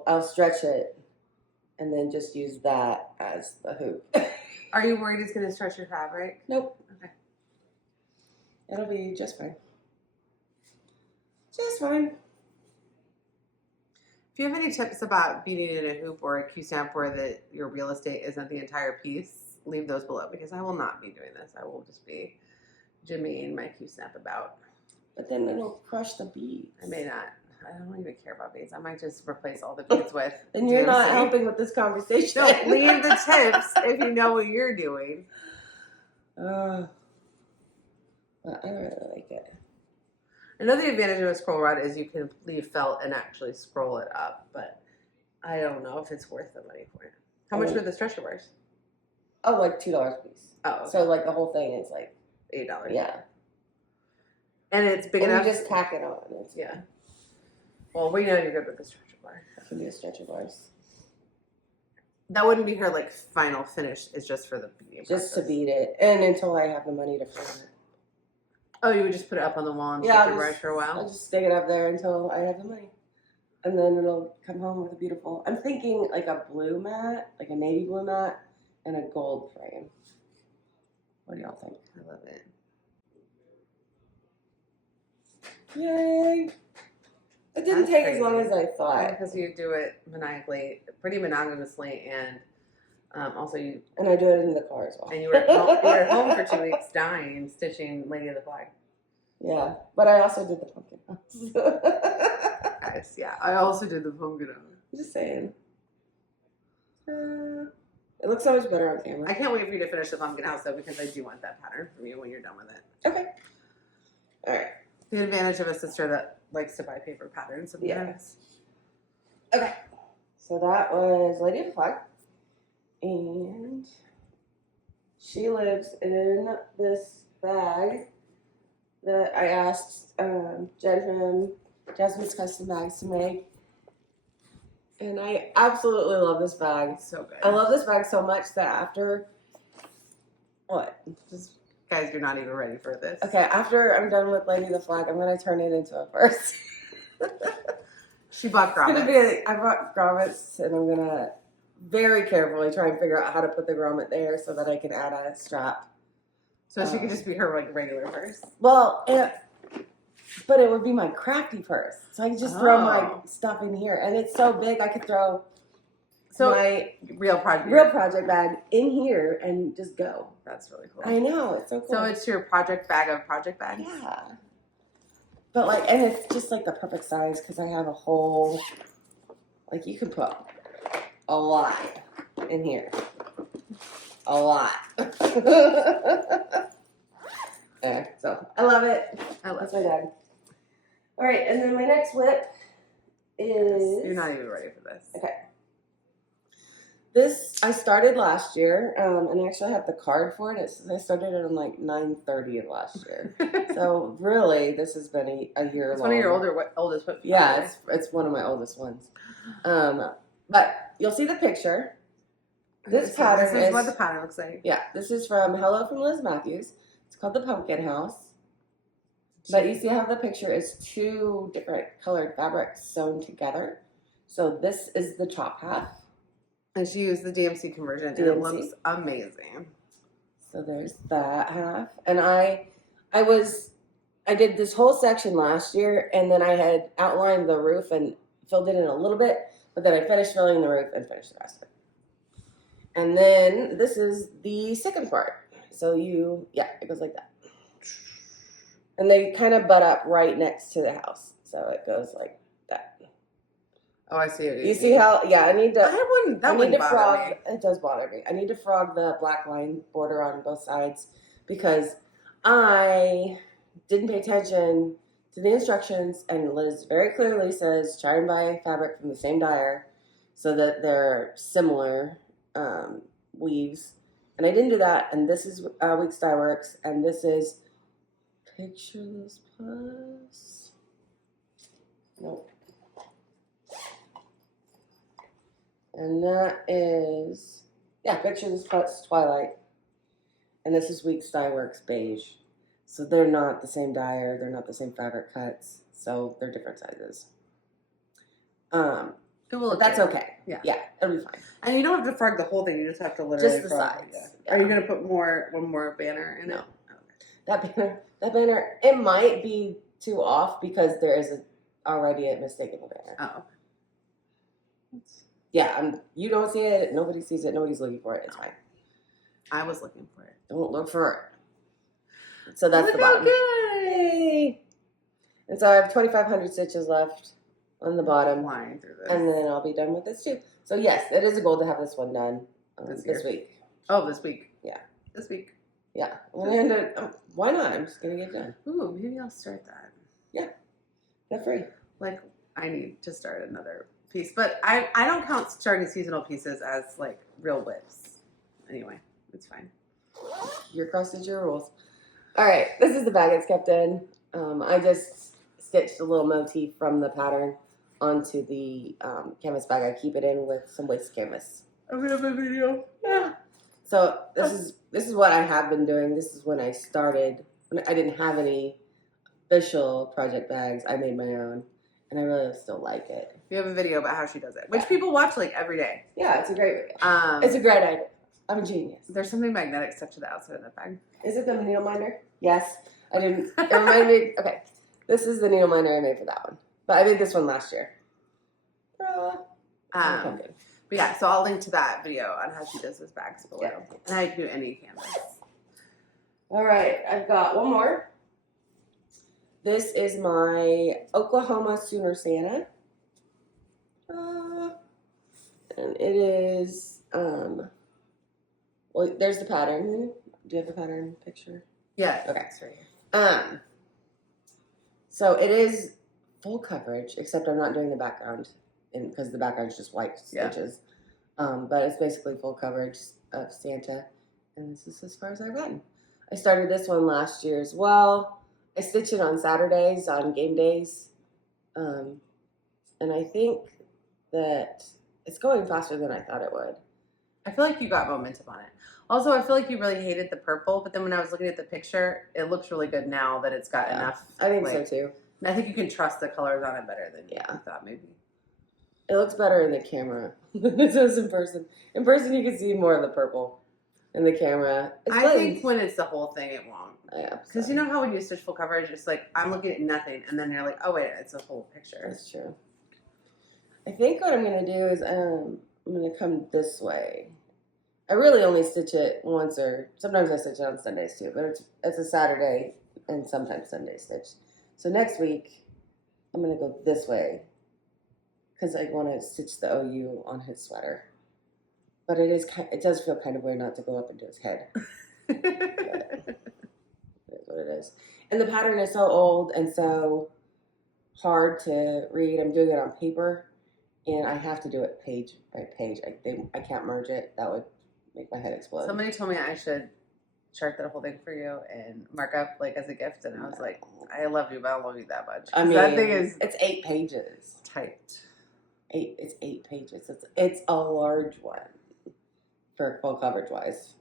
I'll stretch it and then just use that as the hoop. Are you worried it's going to stretch your fabric? Nope. Okay. It'll be just fine. Just fine. If you have any tips about beading in a hoop or a Q-stamp where your real estate isn't the entire piece, leave those below because I will not be doing this. I will just be jimmying my Q-stamp about. But then it'll crush the beads. I may not. I don't even care about beads. I might just replace all the beads with. And you're not DMC. helping with this conversation. No, leave the tips if you know what you're doing. Well, I really like it. Another advantage of a scroll rod is you can leave felt and actually scroll it up, but I don't know if it's worth the money for it. How much were the stretcher bars? Oh, like $2 a piece. Oh, okay. So like the whole thing is like $8. yeah. And it's big And enough. you just tack it on. Yeah. Well, we know you're good with the stretcher bar. I can do stretcher bars. That wouldn't be her like final finish. It's just for the beading Just to process. beat it. And until I have the money to frame it. Oh, you would just put it up on the wall and Yeah, stretcher bars for a I'll while? just stick it up there until I have the money. And then it'll come home with a beautiful, I'm thinking like a blue mat, like a navy blue mat, and a gold frame. What do y'all think? I love it. Yay! It didn't That's take as long crazy. as I thought. Because you do it maniacally, pretty monogamously, and also you And I do it in the car as well. and you were at home for 2 weeks dying, stitching Lady of the Flag. Yeah, but I also did the pumpkin house. Guys, yeah, I also did the pumpkin house. I'm just saying. It looks so much better on camera. I can't wait for you to finish the pumpkin house though, because I do want that pattern from you when you're done with it. Okay. All right. The advantage of a sister that likes to buy paper patterns sometimes. Okay. So that was Lady of the Flag. And she lives in this bag that I asked Jen from Jasmine's Custom Bags to make. And I absolutely love this bag. So good. I love this bag so much that after, what? Guys, you're not even ready for this. Okay, after I'm done with Lady of the Flag, I'm going to turn it into a purse. She bought grommets. I brought grommets, and I'm going to very carefully try and figure out how to put the grommet there so that I can add a strap. So she could just be her like regular purse. Well, but it would be my crafty purse. So I could just throw my Oh. stuff in here. And it's so big, I could throw So my real project. real project bag in here and just go. That's really cool. I know, it's so cool. So it's your project bag of project bags? Yeah. But like, and it's just like the perfect size because I have a whole, like you can put a lot in here. A lot. Yeah, so I love it. I love That's it. my bag. All right, and then my next whip is... You're not even ready for this. Okay. This I started last year, and I actually have the card for it. I started it on like 9:30 of last year. So really, this has been a year long. It's one of your oldest whips. Yeah, it's one of my oldest ones. But you'll see the picture. This pattern This is what the pattern looks like. Yeah, this is from Hello from Liz Mathews. It's called the Pumpkin House. But you see how the picture is 2 different colored fabrics sewn together. So this is the top half. And she used the DMC conversion, and it looks amazing. So there's that half. And I did this whole section last year, and then I had outlined the roof and filled it in a little bit, but then I finished filling the roof and finished the rest of it. And then this is the second part. So it goes like that. And they kind of butt up right next to the house. So it goes like that. Oh, I see. You see how, I need to. That wouldn't bother me. It does bother me. I need to frog the black line border on both sides because I didn't pay attention to the instructions, and Liz very clearly says try and buy fabric from the same dyer so that they're similar weaves. And I didn't do that, and this is Weeks Dye Works, and this is Pictureless Plus. Nope. And that is, Pictureless Plus Twilight. And this is Weeks Dye Works Beige. So they're not the same dyer, they're not the same fabric cuts, so they're different sizes. But that's okay. Yeah, it'll be fine. And you don't have to frog the whole thing. You just have to literally just the frog sides. Yeah. Are you gonna put one more banner in it? No. That banner, it might be too off because there is already a mistaken banner. Oh. Yeah, you don't see it. Nobody sees it. Nobody's looking for it. It's fine. I was looking for it. Don't look for it. So that's the bottom. Okay. And so I have 2,500 stitches left on the bottom. Line through this. And then I'll be done with this too. So yes, it is a goal to have this one done this week. Oh, this week. Yeah. This week. Yeah. Why not? I'm just going to get it done. Ooh, maybe I'll start that. Yeah. They're free. Like, I need to start another piece. But I don't count starting seasonal pieces as, like, real whips. Anyway, it's fine. Your cross stitch your rules. All right. This is the bag it's kept in. I just stitched a little motif from the pattern onto the canvas bag. I keep it in with some waste canvas. I'm going to have a video. Yeah. So this is what I have been doing. This is when I started. When I didn't have any official project bags, I made my own, and I really still like it. You have a video about how she does it, which people watch like every day. Yeah, it's a great video. It's a great idea. I'm a genius. There's something magnetic stuck to the outside of that bag. Is it the needle minder? Yes. I didn't. It reminded me. Okay, this is the needle minder I made for that one, but I made this one last year. But yeah, so I'll link to that video on how she does those bags below. Yeah. And how you can do any canvas. All right, I've got one more. This is my Oklahoma Sooner Santa. And it is, well, there's the pattern. Do you have the pattern picture? Yeah. Okay. It's right here. So it is full coverage, except I'm not doing the background because the background is just white stitches. But it's basically full coverage of Santa. And this is as far as I've gotten. I started this one last year as well. I stitch it on Saturdays, on game days. And I think that it's going faster than I thought it would. I feel like you got momentum on it. Also, I feel like you really hated the purple, but then when I was looking at the picture, it looks really good now that it's got enough. I think so too. And I think you can trust the colors on it better than you thought maybe. It looks better in the camera than it does in person. In person, you can see more of the purple. In the camera, I think when it's the whole thing, it won't. Yeah. Because you know how when you stitch full coverage, it's like, I'm looking at nothing, and then you're like, oh wait, it's a whole picture. That's true. I think what I'm going to do is I'm going to come this way. I really only stitch it once, or sometimes I stitch it on Sundays too, but it's a Saturday and sometimes Sunday stitch. So next week, I'm going to go this way because I want to stitch the OU on his sweater. But it does feel kind of weird not to go up into his head. But that's what it is. And the pattern is so old and so hard to read. I'm doing it on paper, and I have to do it page by page. I can't merge it. That would make my head explode. Somebody told me I should chart that whole thing for you and mark up like as a gift, and I was like, I love you, but I don't love you that much. I mean, that thing is it's 8 pages. Typed. It's 8 pages. It's a large one for full coverage wise.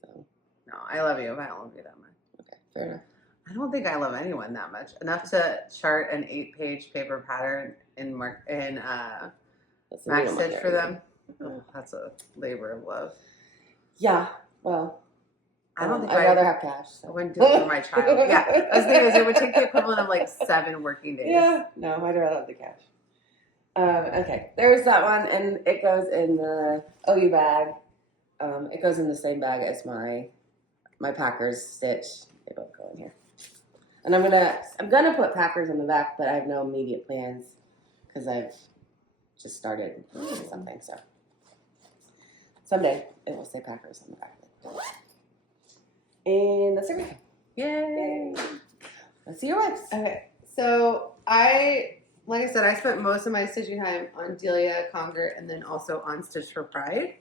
So no, I love you, but I don't love you that much. Okay, fair enough. I don't think I love anyone that much. Enough to chart an 8-page paper pattern in Max Stitch for them. Oh, that's a labor of love. Yeah, well, I don't think I'd rather have cash. So. I wouldn't do it for my child. Yeah, I was thinking it would take the equivalent of like 7 working days. Yeah, no, I'd rather have the cash. Okay, there's that one, and it goes in the OU bag. It goes in the same bag as my Packers stitch. They both go in here. And I'm gonna put Packers on the back, but I have no immediate plans because I've just started something. So someday it will say Packers on the back. And that's everything. Yay! Let's see your webs. Okay, so like I said, I spent most of my stitching time on Delia Conger and then also on Stitch for Pride.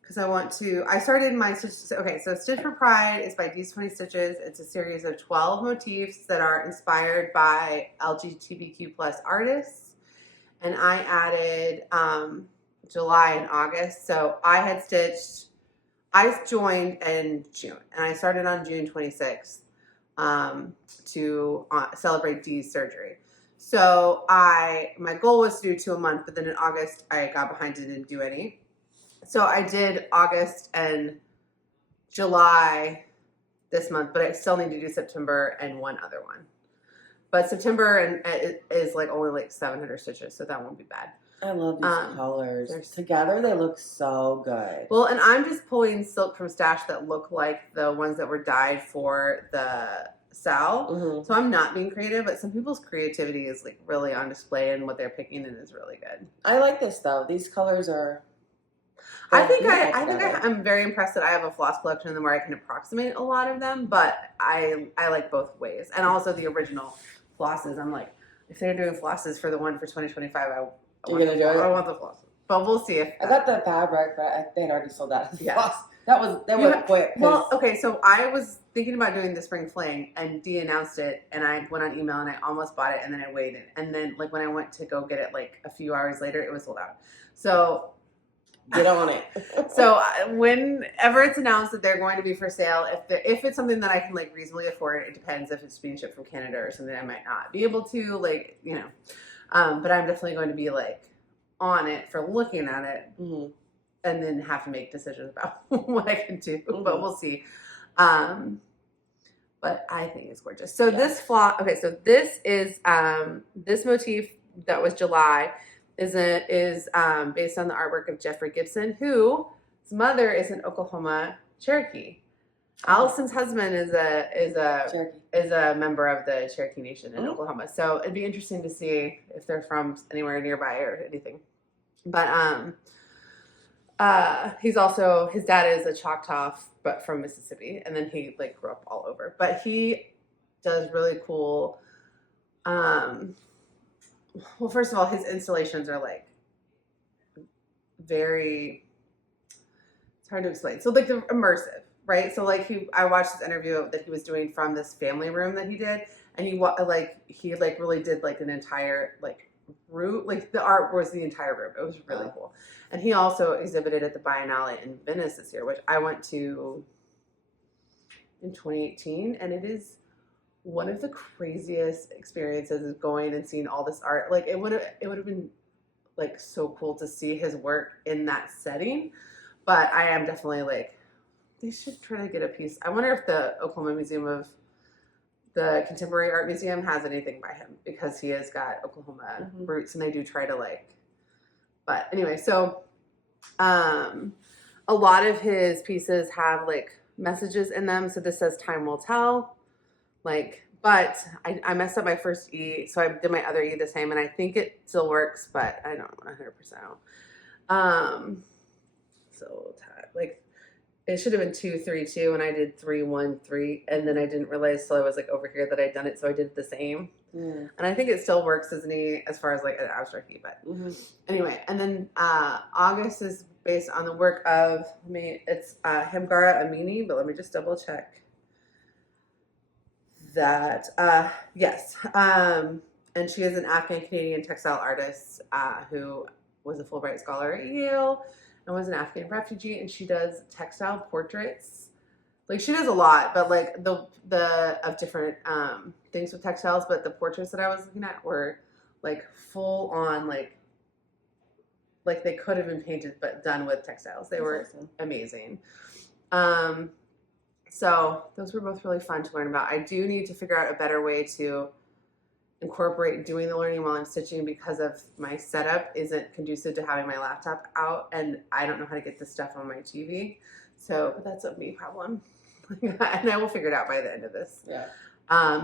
Because I started my Stitch, okay, so Stitch for Pride is by Dees 20 Stitches. It's a series of 12 motifs that are inspired by LGBTQ plus artists. And I added July and August. So I joined in June, and I started on June 26th to celebrate Dee's surgery. So my goal was to do 2 a month, but then in August I got behind and didn't do any. So I did August and July this month, but I still need to do September and one other one. But September is like only like 700 stitches, so that won't be bad. I love these colors. Together they look so good. Well, and I'm just pulling silk from stash that look like the ones that were dyed for the Sal. Mm-hmm. So I'm not being creative, but some people's creativity is like really on display, and what they're picking and is really good. I like this though. These colors are. I think I'm very impressed that I have a floss collection in them where I can approximate a lot of them, but I like both ways. And also the original flosses. I'm like, if they're doing flosses for the one for 2025, I want the flosses. But we'll see if I got the fabric, but they had already sold out. Yeah. That was quick. Well, okay, so I was thinking about doing the spring fling, and Dee announced it, and I went on email and I almost bought it, and then I waited, and then like when I went to go get it like a few hours later, it was sold out. So get on it. So whenever it's announced that they're going to be for sale, if it's something that I can like reasonably afford, it depends if it's being shipped from Canada or something I might not be able to, like, you know. But I'm definitely going to be like on it for looking at it, mm-hmm. and then have to make decisions about what I can do. Mm-hmm. But we'll see. But I think it's gorgeous. So this okay, so this is this motif that was July is based on the artwork of Jeffrey Gibson, whose mother is an Oklahoma Cherokee. Allison's husband is a member of the Cherokee Nation in Oklahoma. So it'd be interesting to see if they're from anywhere nearby or anything. But his dad is a Choctaw, but from Mississippi, and then he like grew up all over. But he does really cool. Well, first of all, his installations are like very. It's hard to explain. So like they're immersive, right? So like I watched this interview that he was doing from this family room that he did, and he really did like an entire like room, like the art was the entire room. It was really cool. And he also exhibited at the Biennale in Venice this year, which I went to in 2018, and it is one of the craziest experiences is going and seeing all this art. Like it would have been like so cool to see his work in that setting. But I am definitely like, they should try to get a piece. I wonder if the Oklahoma Museum of the Contemporary Art Museum has anything by him, because he has got Oklahoma roots, and they do try to like, but anyway, so a lot of his pieces have like messages in them. So this says time will tell. Like, but I messed up my first E, so I did my other E the same, and I think it still works, but I don't 100% know. So like it should have been 2, 3, 2, and I did 3, 1, 3, and then I didn't realize till I was like over here that I'd done it, so I did the same. And I think it still works as neat as far as like an abstract, but anyway. And then August is based on the work of it's Himgara Amini, but let me just double check that. Yes, and she is an Afghan Canadian textile artist who was a Fulbright scholar at Yale and was an Afghan refugee, and she does textile portraits. Like she does a lot, but like the of different things with textiles. But the portraits that I was looking at were like full on like they could have been painted but done with textiles. They were amazing. So those were both really fun to learn about. I do need to figure out a better way to incorporate doing the learning while I'm stitching because of my setup isn't conducive to having my laptop out, and I don't know how to get this stuff on my TV. So, but that's a me problem. And I will figure it out by the end of this. Yeah.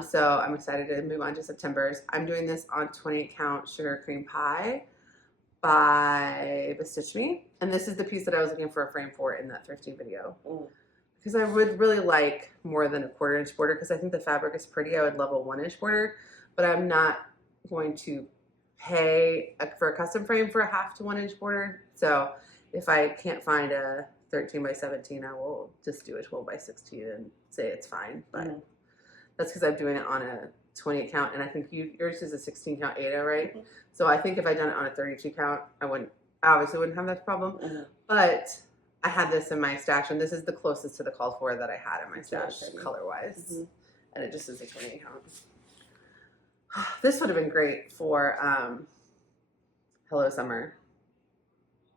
So I'm excited to move on to September's. I'm doing this on 28 count sugar cream pie by Bestitch Me. And this is the piece that I was looking for a frame for in that thrifting video. Because I would really like more than a 1/4 inch border because I think the fabric is pretty. I would love a 1 inch border, but I'm not going to pay for a custom frame for a 1/2 to 1 inch border. So if I can't find a 13 by 17, I will just do a 12 by 16 and say it's fine. But that's because I'm doing it on a 28 count, and I think yours is a 16 count Ada, right? So I think if I'd done it on a 32 count, I obviously wouldn't have that problem. But I had this in my stash, and this is the closest to the called for that I had in my stash color wise, and it just is a 28 count. This would have been great for Hello Summer.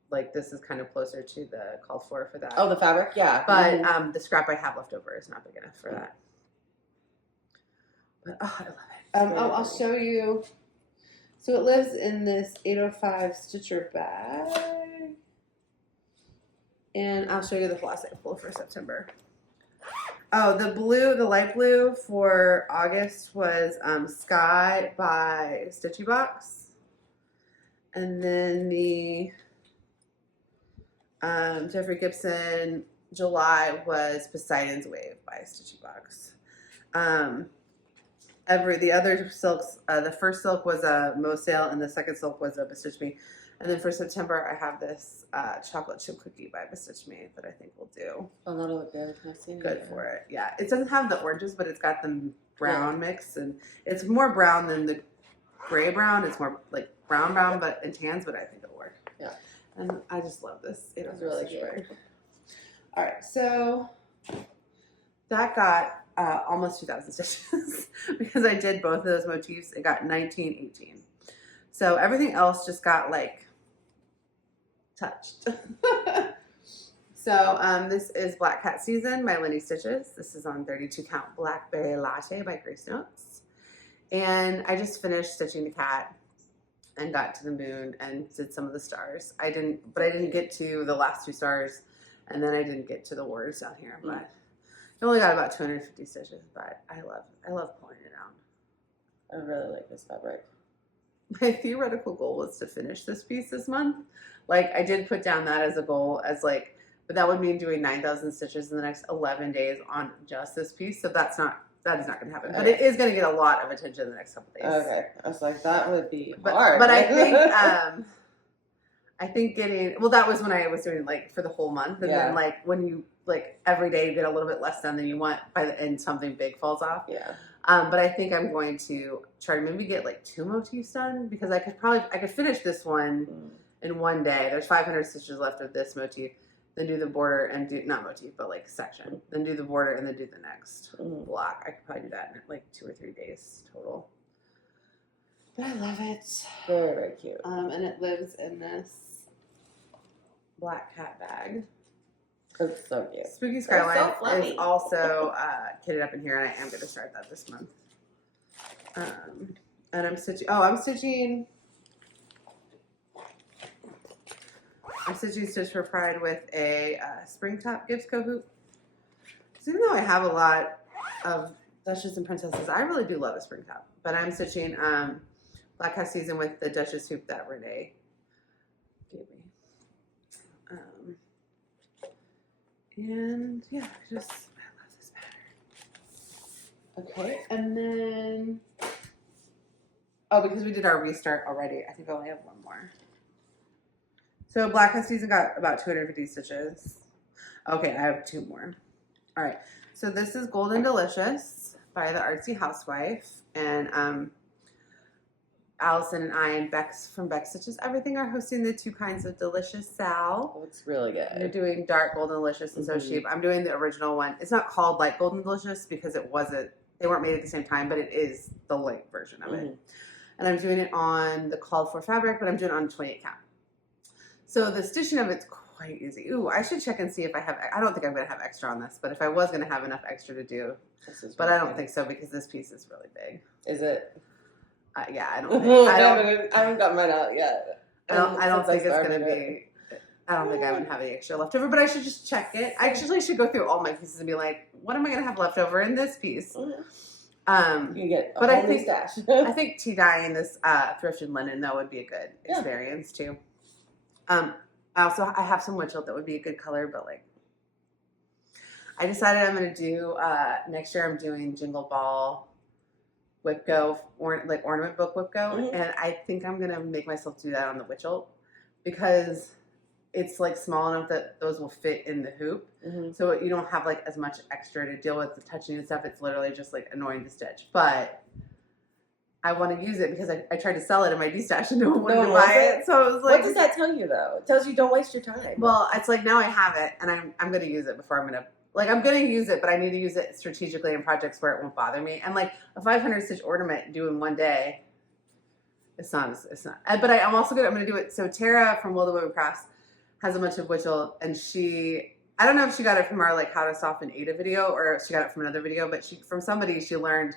Like this is kind of closer to the called for that. Oh, the fabric, yeah. But the scrap I have left over is not big enough for that. But oh, I love it. I'll show you. So it lives in this 805 Stitcher bag, and I'll show you the floss I pulled for September. Oh, the light blue for August was Sky by Stitchy Box, and then the Jeffrey Gibson July was Poseidon's Wave by Stitchy Box. The other silks, the first silk was a Mosale and the second silk was a Bestitch Me. And then for September, I have this chocolate chip cookie by Bestitch Me that I think will do. Oh, that'll look good. I've seen good for it. Yeah, it doesn't have the oranges, but it's got the brown mix, and it's more brown than the gray brown. It's more like brown, but in tans, but I think it'll work. Yeah. And I just love this. It was really cute. All right, so that got almost 2,000 stitches because I did both of those motifs. It got 1918. So everything else just got like touched. So this is Black Cat Season by Lindy Stitches. This is on 32 count Blackberry Latte by Grace Notes. And I just finished stitching the cat and got to the moon and did some of the stars. I didn't get to the last 2 stars, and then I didn't get to the words down here, but I only got about 250 stitches, but I love pulling it out. I really like this fabric. My theoretical goal was to finish this piece this month. Like I did put down that as a goal but that would mean doing 9,000 stitches in the next 11 days on just this piece. So that is not going to happen, but it is going to get a lot of attention in the next couple days. Okay. I was like, that would be hard. But I think that was when I was doing like for the whole month. And then like when you like every day you get a little bit less done than you want by the end, something big falls off. Yeah. But I think I'm going to try to maybe get like 2 motifs done because I could finish this one in one day. There's 500 stitches left of this motif. Then do the border and not motif, but like section. Then do the border and then do the next block. I could probably do that in like 2 or 3 days total. But I love it. Very, very cute. And it lives in this black cat bag. It's so cute. Spooky Skyline is also kitted up in here, and I am going to start that this month. And I'm stitching Stitch for Pride with a spring top Gibbsco hoop. Because even though I have a lot of Duchess and Princesses, I really do love a spring top. But I'm stitching Black Cat Season with the Duchess hoop that Renee gave me. And yeah, I love this pattern. Okay, and then, oh, because we did our restart already, I think I only have one more. So Black Huskies got about 250 stitches. Okay, I have 2 more. All right, so this is Golden Delicious by the Artsy Housewife, and Allison and I and Bex from Bex Stitches Everything are hosting the 2 kinds of delicious Sal. Oh, it's really good. They're doing dark Golden Delicious and So Cheap. I'm doing the original one. It's not called light Golden Delicious because it wasn't, they weren't made at the same time, but it is the light version of it. And I'm doing it on the called for fabric, but I'm doing it on 28 count. So the stitching of it's quite easy. Ooh, I should check and see if I have, I don't think I'm going to have extra on this, but if I was going to have enough extra to do, but I don't think so because this piece is really big. Is it? Yeah, I don't think, I haven't got mine out yet. I don't think it's going to be, I don't think I would have any extra left over, but I should just check it. I actually should go through all my pieces and be like, what am I going to have left over in this piece? You get a whole new stash. I think tea dyeing this thrifted linen though would be a good experience too. I have some wood chill that would be a good color, but like I decided I'm gonna do next year I'm doing Jingle Ball Whipco or like ornament book Whipco, and I think I'm gonna make myself do that on the Witchell because it's like small enough that those will fit in the hoop, so you don't have like as much extra to deal with the touching and stuff. It's literally just like annoying to stitch, but I want to use it because I tried to sell it in my D-stash and no one wanted to buy it. So it was like, what does that tell you though? It tells you don't waste your time. Well, it's like now I have it and I'm going to use it before I'm going to use it, but I need to use it strategically in projects where it won't bother me. And like a 500 stitch ornament due in one day, it's not. But I'm also I'm going to do it. So Tara from Willow Women Crafts has a bunch of Witchell, and I don't know if she got it from our like how to soften Ada video or if she got it from another video, but from somebody she learned.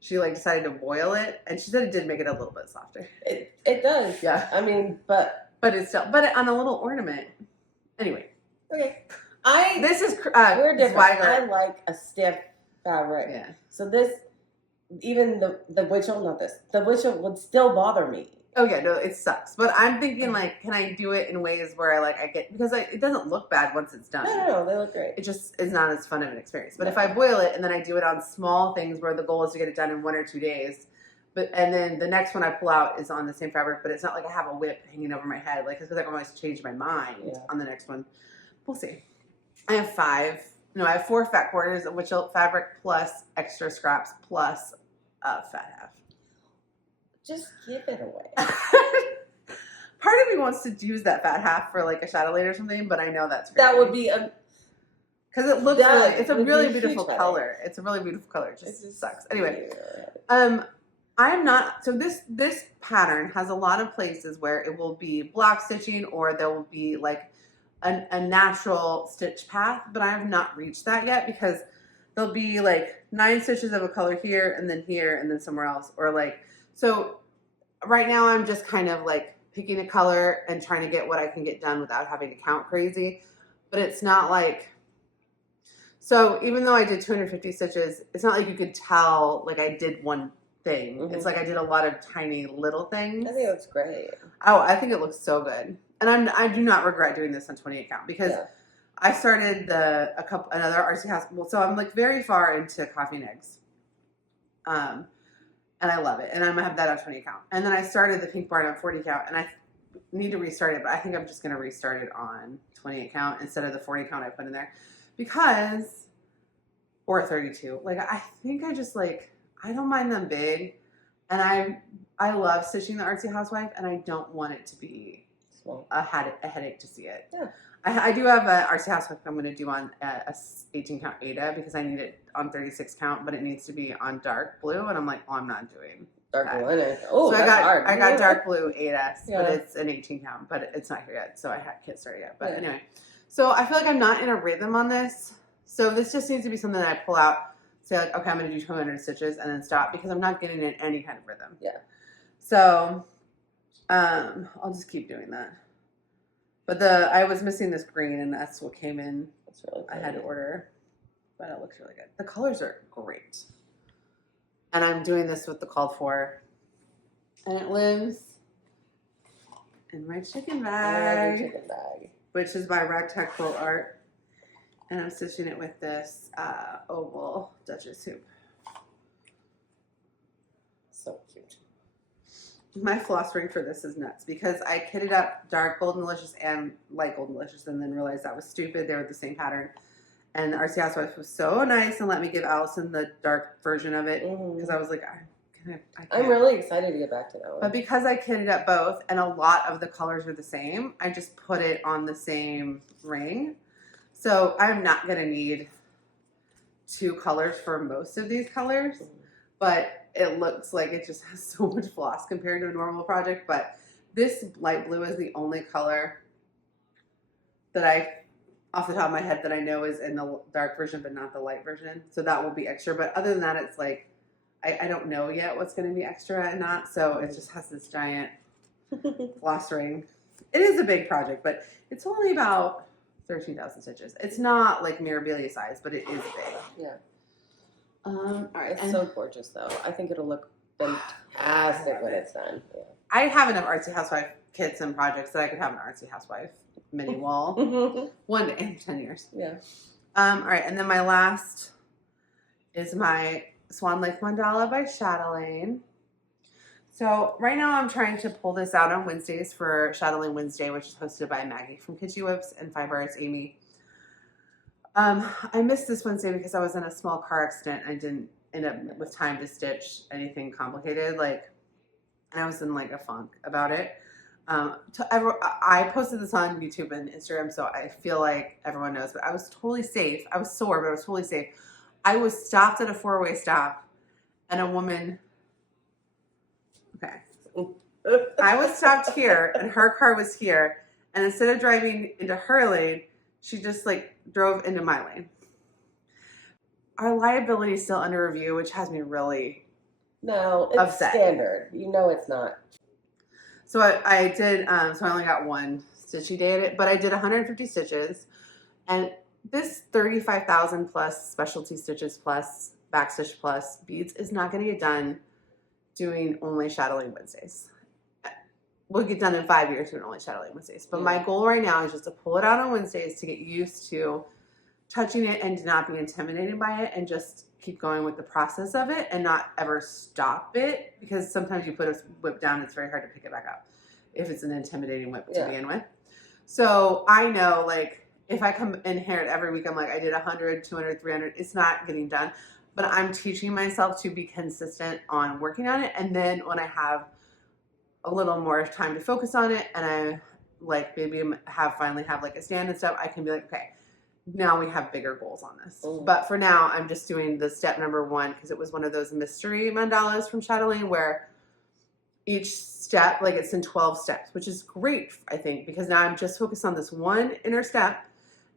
She like decided to boil it, and she said it did make it a little bit softer. It does. Yeah. I mean, but it's still, on a little ornament. Anyway. Okay. This is we're different. Swagger. I like a stiff fabric. Yeah. So this, even the Witchell, not this, the Witchell would still bother me. Oh yeah, no, it sucks. But I'm thinking like, can I do it in ways where I get because it doesn't look bad once it's done. No, they look great. It just is not as fun of an experience. But if I boil it and then I do it on small things where the goal is to get it done in 1 or 2 days, and then the next one I pull out is on the same fabric, but it's not like I have a whip hanging over my head, like it's because I can always change my mind on the next one. We'll see. I have 4 fat quarters of Witchell fabric plus extra scraps plus fat half. Just give it away. Part of me wants to use that fat half for like a shadow light or something, but I know that's crazy. That would be a because it looks really. It's a really beautiful color. It's a really beautiful color. It just sucks. Anyway, I'm not. So this pattern has a lot of places where it will be block stitching or there will be like a natural stitch path, but I have not reached that yet because there'll be like 9 stitches of a color here and then somewhere else, or like so. Right now, I'm just kind of like picking a color and trying to get what I can get done without having to count crazy. But it's not like, so even though I did 250 stitches, it's not like you could tell like I did one thing. It's like I did a lot of tiny little things. I think it looks great. Oh, I think it looks so good. And I do not regret doing this on 28 count because I started another Artsy House. Well, so I'm like very far into coffee and eggs. And I love it. And I'm going to have that on 20 count. And then I started the Pink Barn on 40 count. And I need to restart it. But I think I'm just going to restart it on 28 count instead of the 40 count I put in there. Because, or 32. Like, I think I just like, I don't mind them big. And I love stitching the Artsy Housewife. And I don't want it to be a headache to see it. Yeah. I do have an Artsy Housewife I'm going to do on a 18 count Ada because I need it on 36 count, but it needs to be on dark blue, and I'm like, well, I'm not doing dark blue. Oh, so that's hard. I got dark blue Ada, but it's an 18 count, but it's not here yet, so I can't start it yet. But anyway, so I feel like I'm not in a rhythm on this, so this just needs to be something that I pull out, say like, okay, I'm going to do 200 stitches, and then stop because I'm not getting in any kind of rhythm. Yeah. So I'll just keep doing that. But I was missing this green, and that's what came in. That's really I had to order, but it looks really good. The colors are great. And I'm doing this with the called for. And it lives in my chicken bag. Which is by Ragtag Quilt Art. And I'm stitching it with this oval Duchess hoop. So cute. My floss ring for this is nuts because I kitted up dark Golden Delicious and light Golden Delicious and then realized that was stupid. They were the same pattern. And the Artsy Housewife was so nice and let me give Allison the dark version of it because I was like, I'm really excited to get back to that one. But because I kitted up both and a lot of the colors are the same, I just put it on the same ring. So I'm not going to need 2 colors for most of these colors, but it looks like it just has so much floss compared to a normal project. But this light blue is the only color that I, off the top of my head, that I know is in the dark version, but not the light version. So that will be extra. But other than that, it's like, I don't know yet what's going to be extra and not. So it just has this giant floss ring. It is a big project, but it's only about 13,000 stitches. It's not like Mirabilia size, but it is big. Yeah. All right. It's so gorgeous, though. I think it'll look fantastic when it's done. Yeah. I have enough Artsy Housewife kits and projects that I could have an Artsy Housewife mini wall one day in 10 years. Yeah. All right. And then my last is my Swan Lake Mandala by Chatelaine. So right now I'm trying to pull this out on Wednesdays for Chatelaine Wednesday, which is hosted by Maggie from Kitschy Whips and Fiber Arts Amy. I missed this Wednesday because I was in a small car accident. I didn't end up with time to stitch anything complicated. And I was in like a funk about it. I posted this on YouTube and Instagram, so I feel like everyone knows, but I was totally safe. I was sore, but I was totally safe. I was stopped at a 4-way stop and a woman, I was stopped here and her car was here. And instead of driving into her lane, she just like drove into my lane. Our liability is still under review, which has me really upset. Standard. You know it's not. So I did, so I only got 1 stitchy day at it, but I did 150 stitches. And this 35,000 plus specialty stitches plus backstitch plus beads is not going to get done doing only Chatelaine Wednesdays. We'll get done in 5 years doing only Chatelaine Wednesdays. But my goal right now is just to pull it out on Wednesdays to get used to touching it and to not be intimidated by it and just keep going with the process of it and not ever stop it, because sometimes you put a whip down, it's very hard to pick it back up if it's an intimidating whip to begin with. So I know, like, if I come in here every week, I'm like, I did 100, 200, 300, it's not getting done. But I'm teaching myself to be consistent on working on it. And then when I have a little more time to focus on it and I like maybe finally have like a stand and stuff, I can be like, okay, now we have bigger goals on this. But for now, I'm just doing the step number 1 because it was one of those mystery mandalas from Chatelaine where each step, like it's in 12 steps, which is great, I think, because now I'm just focused on this one inner step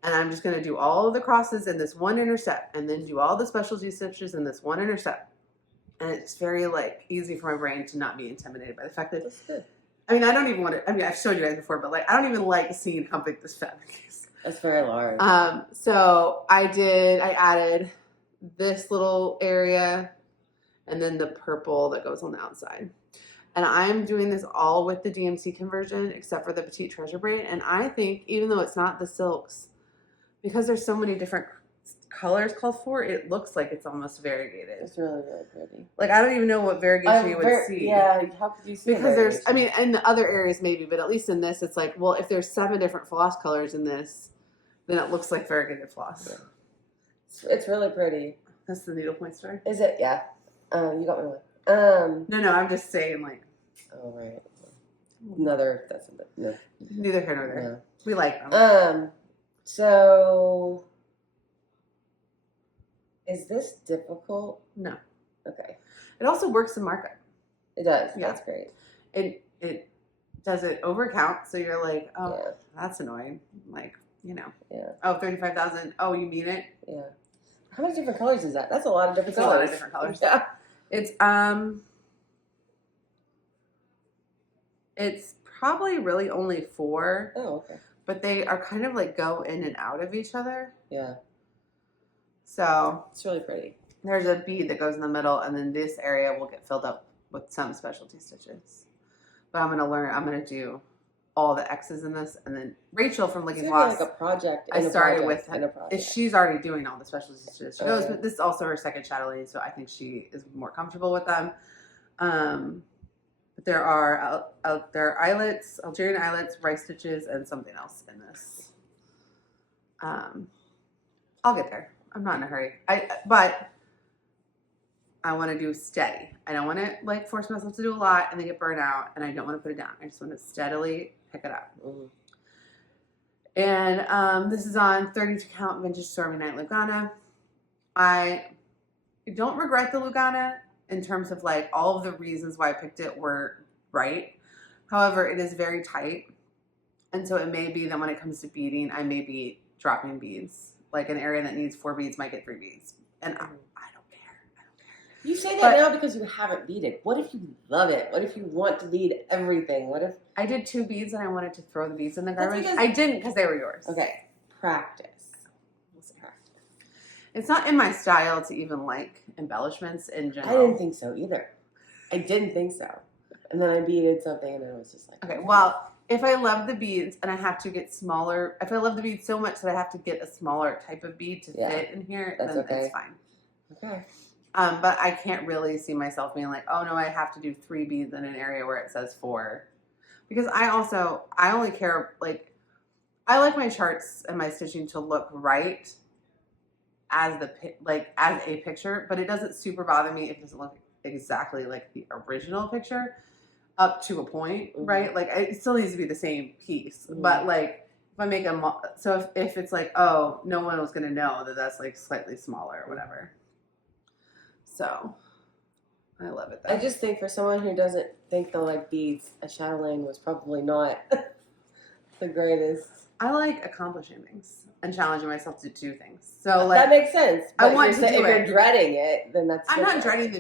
and I'm just going to do all of the crosses in this one inner step and then do all the specialty stitches in this one inner step. And it's very like easy for my brain to not be intimidated by the fact that, that's good. I mean, I don't even want to, I mean, I've showed you guys before, but like, I don't even like seeing how big this fabric is. That's very large. So I added this little area and then the purple that goes on the outside. And I'm doing this all with the DMC conversion except for the Petite Treasure braid. And I think even though it's not the silks, because there's so many different colors called for, it looks like it's almost variegated. It's really, really pretty. Like, I don't even know what variegation you would see. Yeah, how could you see because there's, I mean, in the other areas maybe, but at least in this, it's like, well, if there's 7 different floss colors in this, then it looks like variegated floss. Yeah. It's really pretty. That's the needlepoint story? Is it? Yeah. You got me one. No, I'm just saying, like. Oh, right. Another, that's a bit, no. Neither here nor there. No. We like them. So, is this difficult? No. Okay. It also works in markup. It does. Yeah. That's great. It doesn't overcount, so you're like, oh, that's annoying. Like, you know. Yeah. Oh, 35,000. Oh, you mean it? Yeah. How many different colors is that? That's a lot of different It's colors. a lot of different colors. Yeah. It's probably really only 4. Oh, okay. But they are kind of like go in and out of each other. Yeah. So it's really pretty. There's a bead that goes in the middle, and then this area will get filled up with some specialty stitches. But I'm going to do all the X's in this, and then Rachel from Licking It's Floss. like a project. I started with a project. she's already doing all the special stitches. She goes, but this is also her second chatelaine, so I think she is more comfortable with them. But there are eyelets, Algerian eyelets, rice stitches, and something else in this. I'll get there. I'm not in a hurry. But I want to do steady. I don't want to like force myself to do a lot and then get burned out, and I don't want to put it down. I just want to steadily pick it up. And this is on 32 count vintage Stormy Night Lugana. I don't regret the Lugana in terms of like all of the reasons why I picked it were right. However, it is very tight. And so it may be that when it comes to beading, I may be dropping beads. Like an area that needs 4 beads might get 3 beads. And I don't care. You say that now because you haven't beaded. What if you love it? What if you want to bead everything? What if I did 2 beads and I wanted to throw the beads in the garbage? I didn't because they were yours. Okay. Practice. It's not in my style to even like embellishments in general. I didn't think so either. I didn't think so. And then I beaded something and I was just like, okay, well, if I love the beads and I have to get smaller, if I love the beads so much that I have to get a smaller type of bead to fit in here, then it's fine. Okay. But I can't really see myself being like, oh no, I have to do 3 beads in an area where it says 4. Because I only care, like, I like my charts and my stitching to look right as a picture, but it doesn't super bother me if it doesn't look exactly like the original picture up to a point, right? Like it still needs to be the same piece, but like if I make if it's like, oh, no one was gonna know that that's like slightly smaller or whatever. So I love it though. I just think for someone who doesn't think they'll like beads, a chatelaine was probably not the greatest. I like accomplishing things and challenging myself to do things. So like that makes sense. I want to do it. If you're dreading it, then that's. I'm not dreading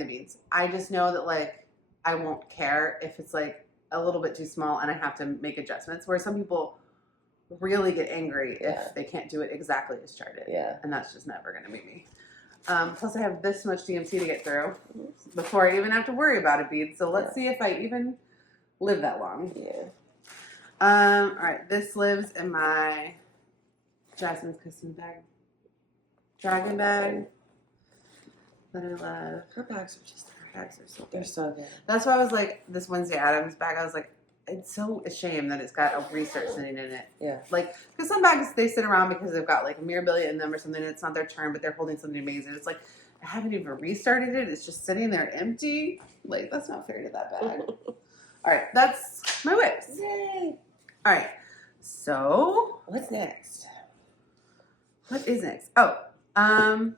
the beads. I just know that like I won't care if it's like a little bit too small and I have to make adjustments. Where some people really get angry if they can't do it exactly as charted. Yeah, and that's just never going to be me. Plus, I have this much DMC to get through before I even have to worry about a bead. So let's see if I even live that long. Yeah. All right, this lives in my Jasmine's Custom bag. Dragon bag that I love. Her bags are just, they're so good. That's why I was like, this Wednesday Addams bag, I was like, it's so a shame that it's got a restart sitting in it. Yeah. Like, because some bags, they sit around because they've got like a Mirabilia in them or something, and it's not their turn, but they're holding something amazing. It's like, I haven't even restarted it. It's just sitting there empty. Like, that's not fair to that bag. All right, that's my whips. Yay. All right, so what's next? What is next? Oh, plans.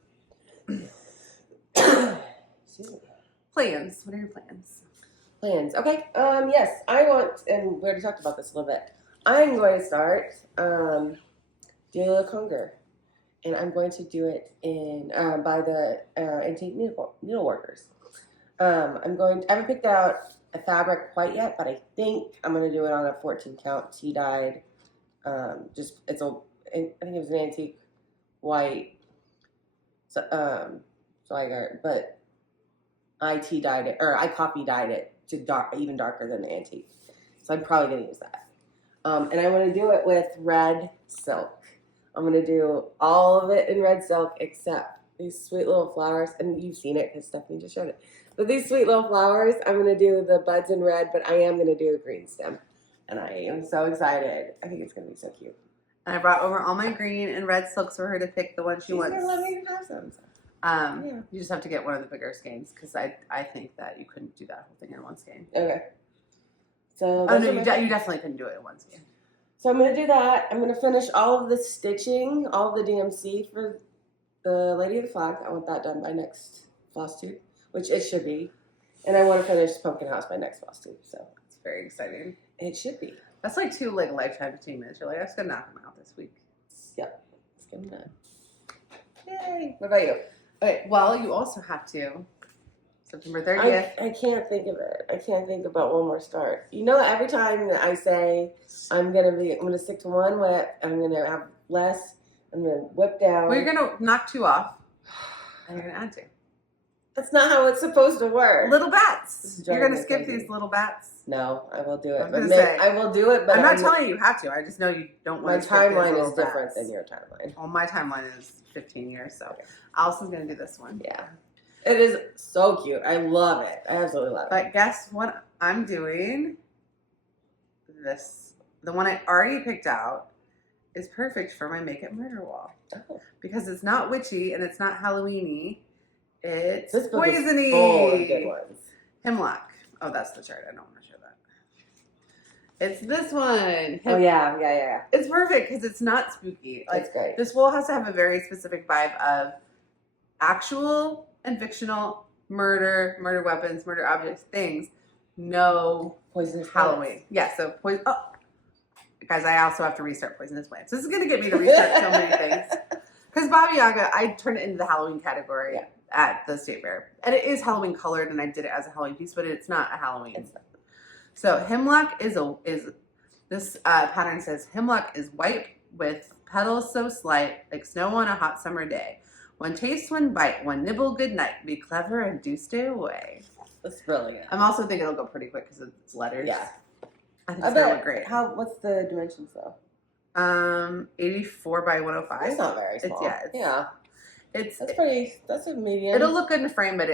What are your plans? Plans. Okay. Yes, I want, and we already talked about this a little bit. I'm going to start Delia Conger, and I'm going to do it in by the antique needleworkers. I haven't picked out a fabric quite yet, but I think I'm going to do it on a 14 count tea dyed. I think it was an antique white. But I tea dyed it, or I copy dyed it to even darker than the antique. So I'm probably going to use that. And I want to do it with red silk. I'm going to do all of it in red silk except these sweet little flowers. And you've seen it because Stephanie just showed it. But these sweet little flowers, I'm going to do the buds in red, but I am going to do a green stem. And I am so excited. I think it's going to be so cute. And I brought over all my green and red silks for her to pick the one she wants. She's going to let me have some. You just have to get one of the bigger skeins because I think that you couldn't do that whole thing in one skein. Okay. So no, you definitely couldn't do it in one skein. So I'm going to do that. I'm going to finish all of the stitching, all of the DMC for the Lady of the Flag. I want that done by next Flosstube, which it should be. And I want to finish Pumpkin House by next Flosstube. So it's very exciting. It should be. That's like 2 like lifetime achievements. You're like, I'm just going to knock them out this week. Yep. Let's get them done. Yay. What about you? Okay, well, you also have to. September 30th. I can't think of it. I can't think about one more start. You know, every time that I say I'm gonna stick to one whip, I'm gonna have less, I'm gonna whip down. Well, you're gonna knock 2 off, and you're gonna add 2. That's not how it's supposed to work. Little bats. You're driving gonna me skip crazy. these little bats. No, I will do it. I was gonna But say, I will do it, but I'm not telling you have to. I just know you don't my want to skip these timeline little is different bats. than your timeline. Well, my timeline is 15 years, so Allison's gonna do this one. Yeah. It is so cute. I love it. I absolutely love it. But guess what I'm doing? This. The one I already picked out is perfect for my Make It Murder wall. Oh. Because it's not witchy and it's not Halloween-y. It's This book poisony. is full of good ones. Hemlock. Oh, that's the chart. I don't want to show that. It's this one. Oh, yeah. It's perfect because it's not spooky. Like, That's great. this wall has to have a very specific vibe of actual and fictional murder weapons, murder objects, things. No Poisonous Halloween. plants. Yeah, so poison. Oh, guys, I also have to restart Poisonous Plants. This is going to get me to restart so many things. Because Baba Yaga, I turned it into the Halloween category at the state fair. And it is Halloween colored, and I did it as a Halloween piece, but it's not a Halloween. It's not. So hemlock is this pattern says, hemlock is white with petals so slight, like snow on a hot summer day. One taste, one bite, one nibble, good night. Be clever and do stay away. That's brilliant. I'm also thinking it'll go pretty quick because it's letters. Yeah. I think it's gonna look great. What's the dimensions though? 84 by 105. It's not very small. That's a medium. It'll look good in a frame, but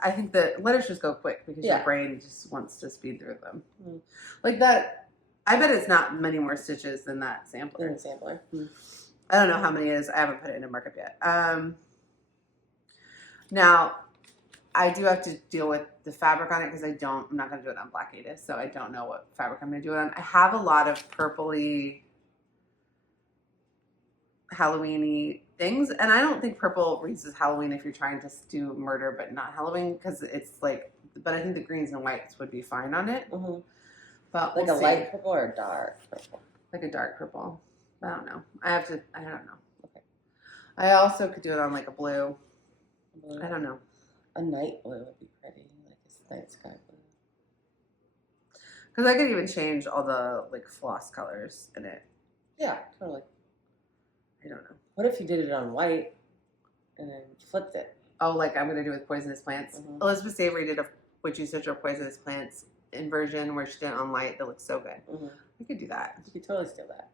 I think the letters just go quick because your brain just wants to speed through them. Mm. Like that, I bet it's not many more stitches than that sampler. I don't know how many it is. I haven't put it in a markup yet. Now, I do have to deal with the fabric on it because I'm not going to do it on Black Ada, so I don't know what fabric I'm going to do it on. I have a lot of purpley, Halloween-y things, and I don't think purple reads as Halloween if you're trying to do murder but not Halloween, because it's like, but I think the greens and whites would be fine on it. Mm-hmm. But like a light purple or a dark purple? Like a dark purple. I don't know. I don't know. Okay. I also could do it on like a blue. I don't know. A night blue would be pretty, like a night sky blue. Because I could even change all the like floss colors in it. Yeah, totally. I don't know. What if you did it on white and then flipped it? Oh, like I'm gonna do with Poisonous Plants. Mm-hmm. Elizabeth Savory did a Witchy Stitch or Poisonous Plants inversion where she did it on light. That looks so good. Mm-hmm. I could do that. You could totally steal that.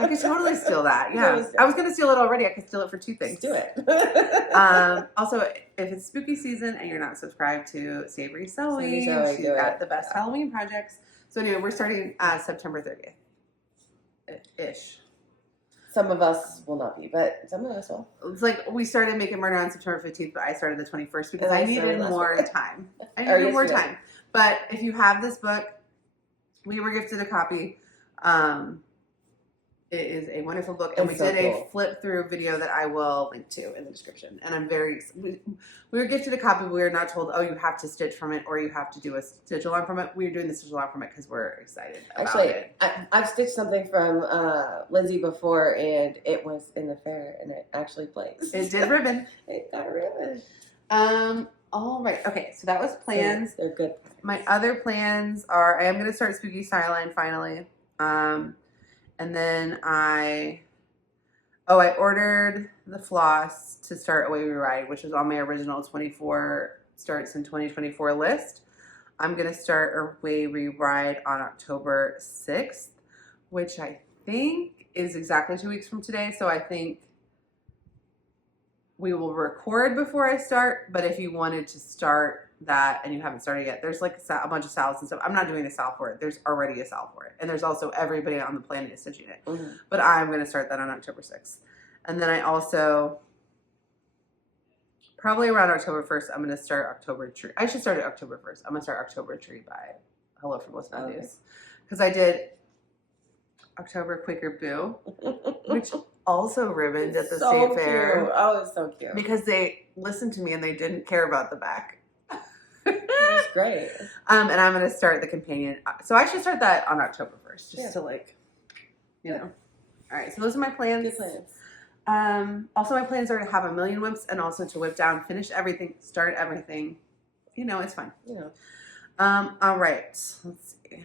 I could totally steal that. Yeah, I was gonna steal it already. I could steal it for two things. Let's do it. Also, if it's spooky season and you're not subscribed to Savory Sewing, she's got the best Halloween projects. So anyway, we're starting September 30th ish. Some of us will not be, but some of us will. It's like we started Making Murder on September 15th, but I started the 21st because I needed more time. I needed more time. But if you have this book, we were gifted a copy. It is a wonderful book, and we did a flip through video that I will link to in the description. And we were gifted a copy. We were not told, oh, you have to stitch from it or you have to do a stitch along from it. We were doing the stitch along from it because we're excited about it. I've stitched something from Lindsay before, and it was in the fair, and it actually plays. It did ribbon. It got ribbon. All right. Okay, so that was plans. They're good. My other plans are I am going to start Spooky Skyline finally. And then I ordered the floss to start Away We Ride, which was on my original 24 starts in 2024 list. I'm going to start Away We Ride on October 6th, which I think is exactly 2 weeks from today. So I think we will record before I start. But if you wanted to start that and you haven't started yet, there's like a bunch of salves and stuff. I'm not doing a salve for it. There's already a salve for it. And there's also everybody on the planet is stitching it. Mm-hmm. But I'm going to start that on October 6th. And then I also, probably around October 1st, I'm going to start October Tree. I should start it October 1st. I'm going to start October Tree by Hello from Mathews. Because I did October Quaker Boo, which also ribboned at the state fair. Oh, it's so cute. Because they listened to me and they didn't care about the back. That's great. And I'm going to start the companion. So I should start that on October 1st, just to like, you know. All right, so those are my plans. Good plans. Also, my plans are to have a million whips and also to whip down, finish everything, start everything. You know, it's fun. You know. All right, let's see.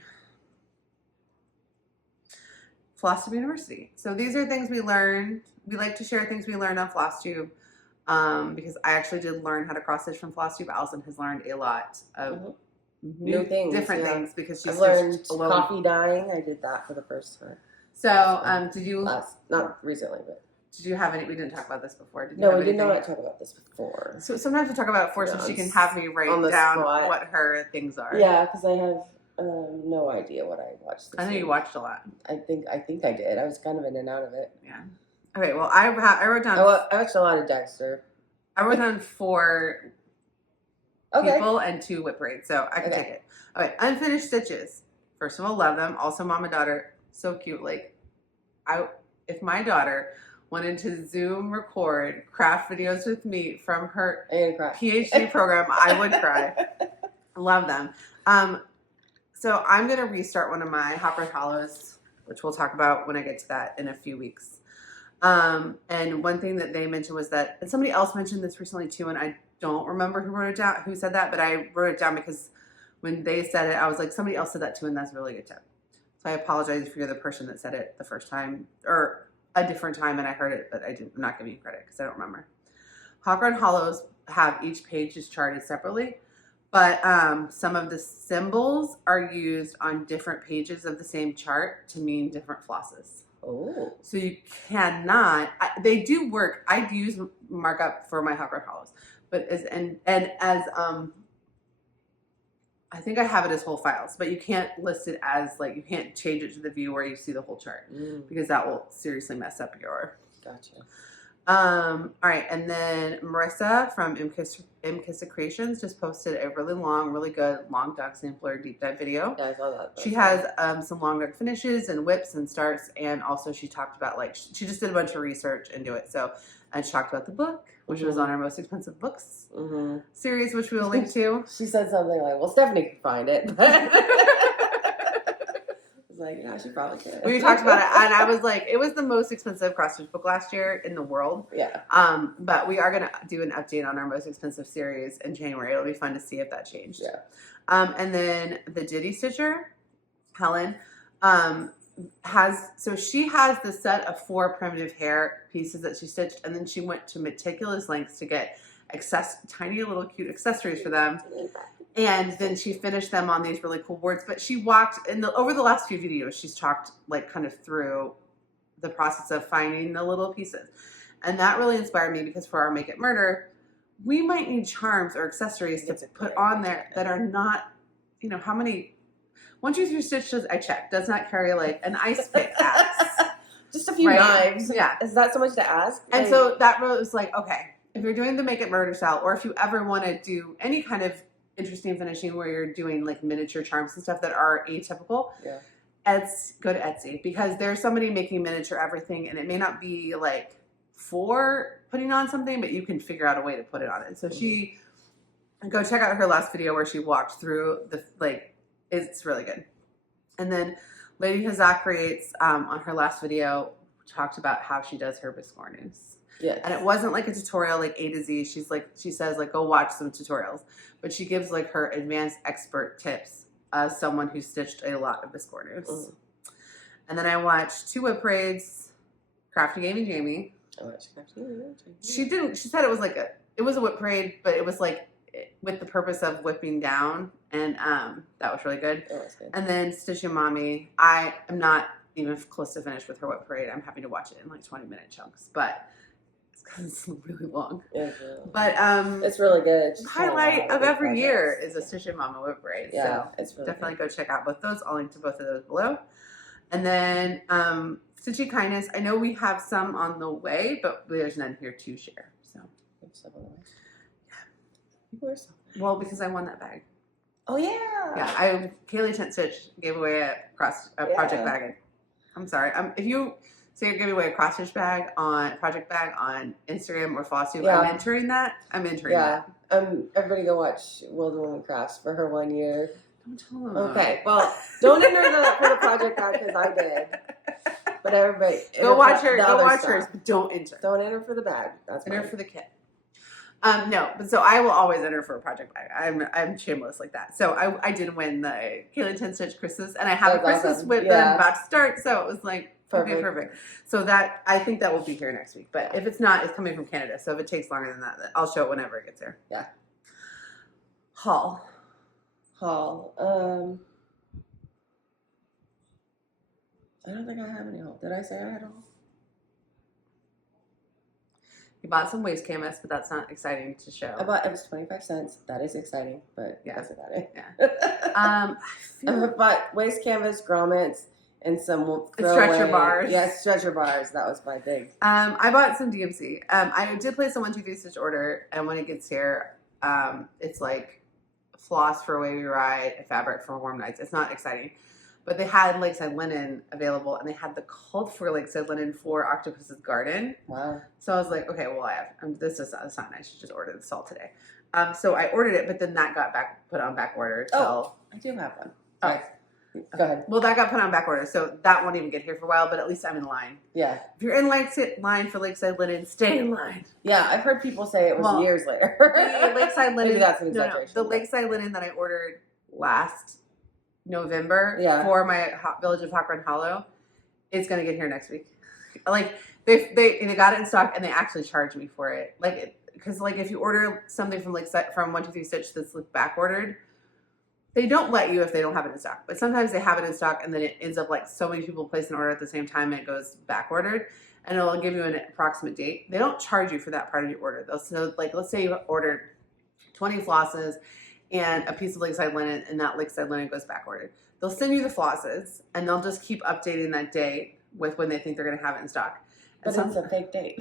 Flosstube University. So these are things we learned. We like to share things we learned on Flosstube. because I actually did learn how to cross stitch from Flosstube. Allison has learned a lot of New things, different things because she's learned alone. coffee dyeing. I did that for the first time. So, did you not recently, but did you have any? We didn't talk about this before. Did you no, we did not talk about this before. So sometimes we talk about it so she can have me write down what her things are. Yeah, because I have no idea what I watched. I know you watched a lot. I think I did. I was kind of in and out of it. Yeah. Okay. Well, I wrote down. I watched a lot of Dexter. I wrote down 4 people and 2 whip braids, so I can take it. Okay. Unfinished stitches. First of all, love them. Also, mom and daughter, so cute. Like, if my daughter wanted to Zoom record craft videos with me from her PhD program, I would cry. Love them. So I'm going to restart one of my Hopper Hollows, which we'll talk about when I get to that in a few weeks. And one thing that they mentioned was that, and somebody else mentioned this recently too, and I don't remember who said that, but I wrote it down because when they said it, I was like, somebody else said that too, and that's a really good tip. So I apologize if you're the person that said it the first time, or a different time and I heard it, but I'm not giving you credit because I don't remember. Hopper and Hollows have each page is charted separately, but some of the symbols are used on different pages of the same chart to mean different flosses. Oh. So you cannot, they do work. I use markup for my Hopper and Hollows, but I think I have it as whole files, but you can't list it as like, you can't change it to the view where you see the whole chart because that will seriously mess up your. Gotcha. All right. And then Marissa from MKissa Creations just posted a really long, really good long duck sampler deep dive video. Yeah, I saw that. She has some long duck finishes and whips and starts. And also she talked about she just did a bunch of research into it. So, and she talked about the book, which was on our most expensive books series, which we will link to. She said something like, well, Stephanie could find it. Like, yeah, she probably could. We talked about it, and I was like, it was the most expensive cross-stitch book last year in the world. Yeah. But we are going to do an update on our most expensive series in January. It'll be fun to see if that changed. Yeah. And then the Ditty Stitcher, Helen, she has the set of 4 primitive hair pieces that she stitched, and then she went to meticulous lengths to get tiny little cute accessories for them. And then she finished them on these really cool boards. But she walked over the last few videos, she's talked like kind of through the process of finding the little pieces. And that really inspired me because for our Make It Murder, we might need charms or accessories to put on there that are not, how many, 1, 2, 3 stitches I checked. Does not carry like an ice pick axe. Just a few knives. Yeah. Is that so much to ask? And so that was like, okay, if you're doing the Make It Murder style, or if you ever want to do any kind of interesting finishing where you're doing like miniature charms and stuff that are atypical, go to Etsy because there's somebody making miniature everything, and it may not be like for putting on something, but you can figure out a way to put it on it. So go check out her last video where she walked through it's really good. And then Lady Huzzah Creates on her last video talked about how she does her biscornus. Yeah. And it wasn't like a tutorial like A to Z. She says like, go watch some tutorials. But she gives like her advanced expert tips as someone who stitched a lot of biscornus. And then I watched 2 whip braids, Crafty Amy Jamie. She said it was like it was a whip braid, but it was like with the purpose of whipping down. And that was really good. That was good. And then Stitch Your Mommy. I am not even close to finished with her whip braid. I'm happy to watch it in like 20-minute chunks. But it's really long. But it's really good. Highlight of every year is a Stitch Your Mama whip braid. Yeah, so it's really definitely go check out both those. I'll link to both of those below. And then Stitchy Kindness. I know we have some on the way, but there's none here to share. So well, because I won that bag. Oh yeah. Yeah, Kaylee Tent Stitch gave away a project bag. I'm sorry. If you say you're giving away a cross stitch bag on project bag on Instagram or Flosstube, I'm entering that. Everybody go watch Wild Woman Crafts for her 1 year. Don't tell them. Okay, well, don't enter for the project bag because I did. But everybody go watch hers, but don't enter. Don't enter for the bag. That's enter for the kit. No, but so I will always enter for a project bag. I'm shameless like that. So I did win the Kaylee 10 Stitch Christmas, and I have a Christmas whip that I'm about to start. So it was like Okay, perfect. So that, I think that will be here next week. But if it's not, it's coming from Canada. So if it takes longer than that, then I'll show it whenever it gets there. Yeah. Haul. I don't think I have any haul. Did I say I had a haul? You bought some waste canvas, but that's not exciting to show. It was 25 cents. That is exciting, but Yeah. that's about it. Yeah. I bought waste canvas, grommets, and some stretcher bars. Yeah, stretcher bars. That was my big. I bought some DMC. I did place a 1, 2, 3 stitch order, and when it gets here, it's like floss for a wavy ride, a fabric for warm nights. It's not exciting. But they had Lakeside linen available, and they had the called for Lakeside linen for Octopus's Garden. Wow. So I was like, okay, well, this is not I should just order this all today. So I ordered it, but then that got put on back order. Oh, I do have one. Oh. Go ahead. Well, that got put on back order, so that won't even get here for a while, but at least I'm in line. Yeah. If you're in line for Lakeside linen, stay in line. Yeah, I've heard people say it was years later. The Lakeside linen. Maybe that's an exaggeration. The Lakeside linen that I ordered last November for my Village of Hawk Run Hollow is going to get here next week. Like they got it in stock, and they actually charged me for it. Because if you order something from 1, 2, 3 Stitch that's back ordered, they don't let you if they don't have it in stock. But sometimes they have it in stock, and then it ends up so many people place an order at the same time, and it goes back ordered, and it'll give you an approximate date. They don't charge you for that part of your order though. So let's say you ordered 20 flosses and a piece of Lakeside linen, and that Lakeside linen goes back ordered. They'll send you the flosses, and they'll just keep updating that date with when they think they're going to have it in stock. But it's a fake date.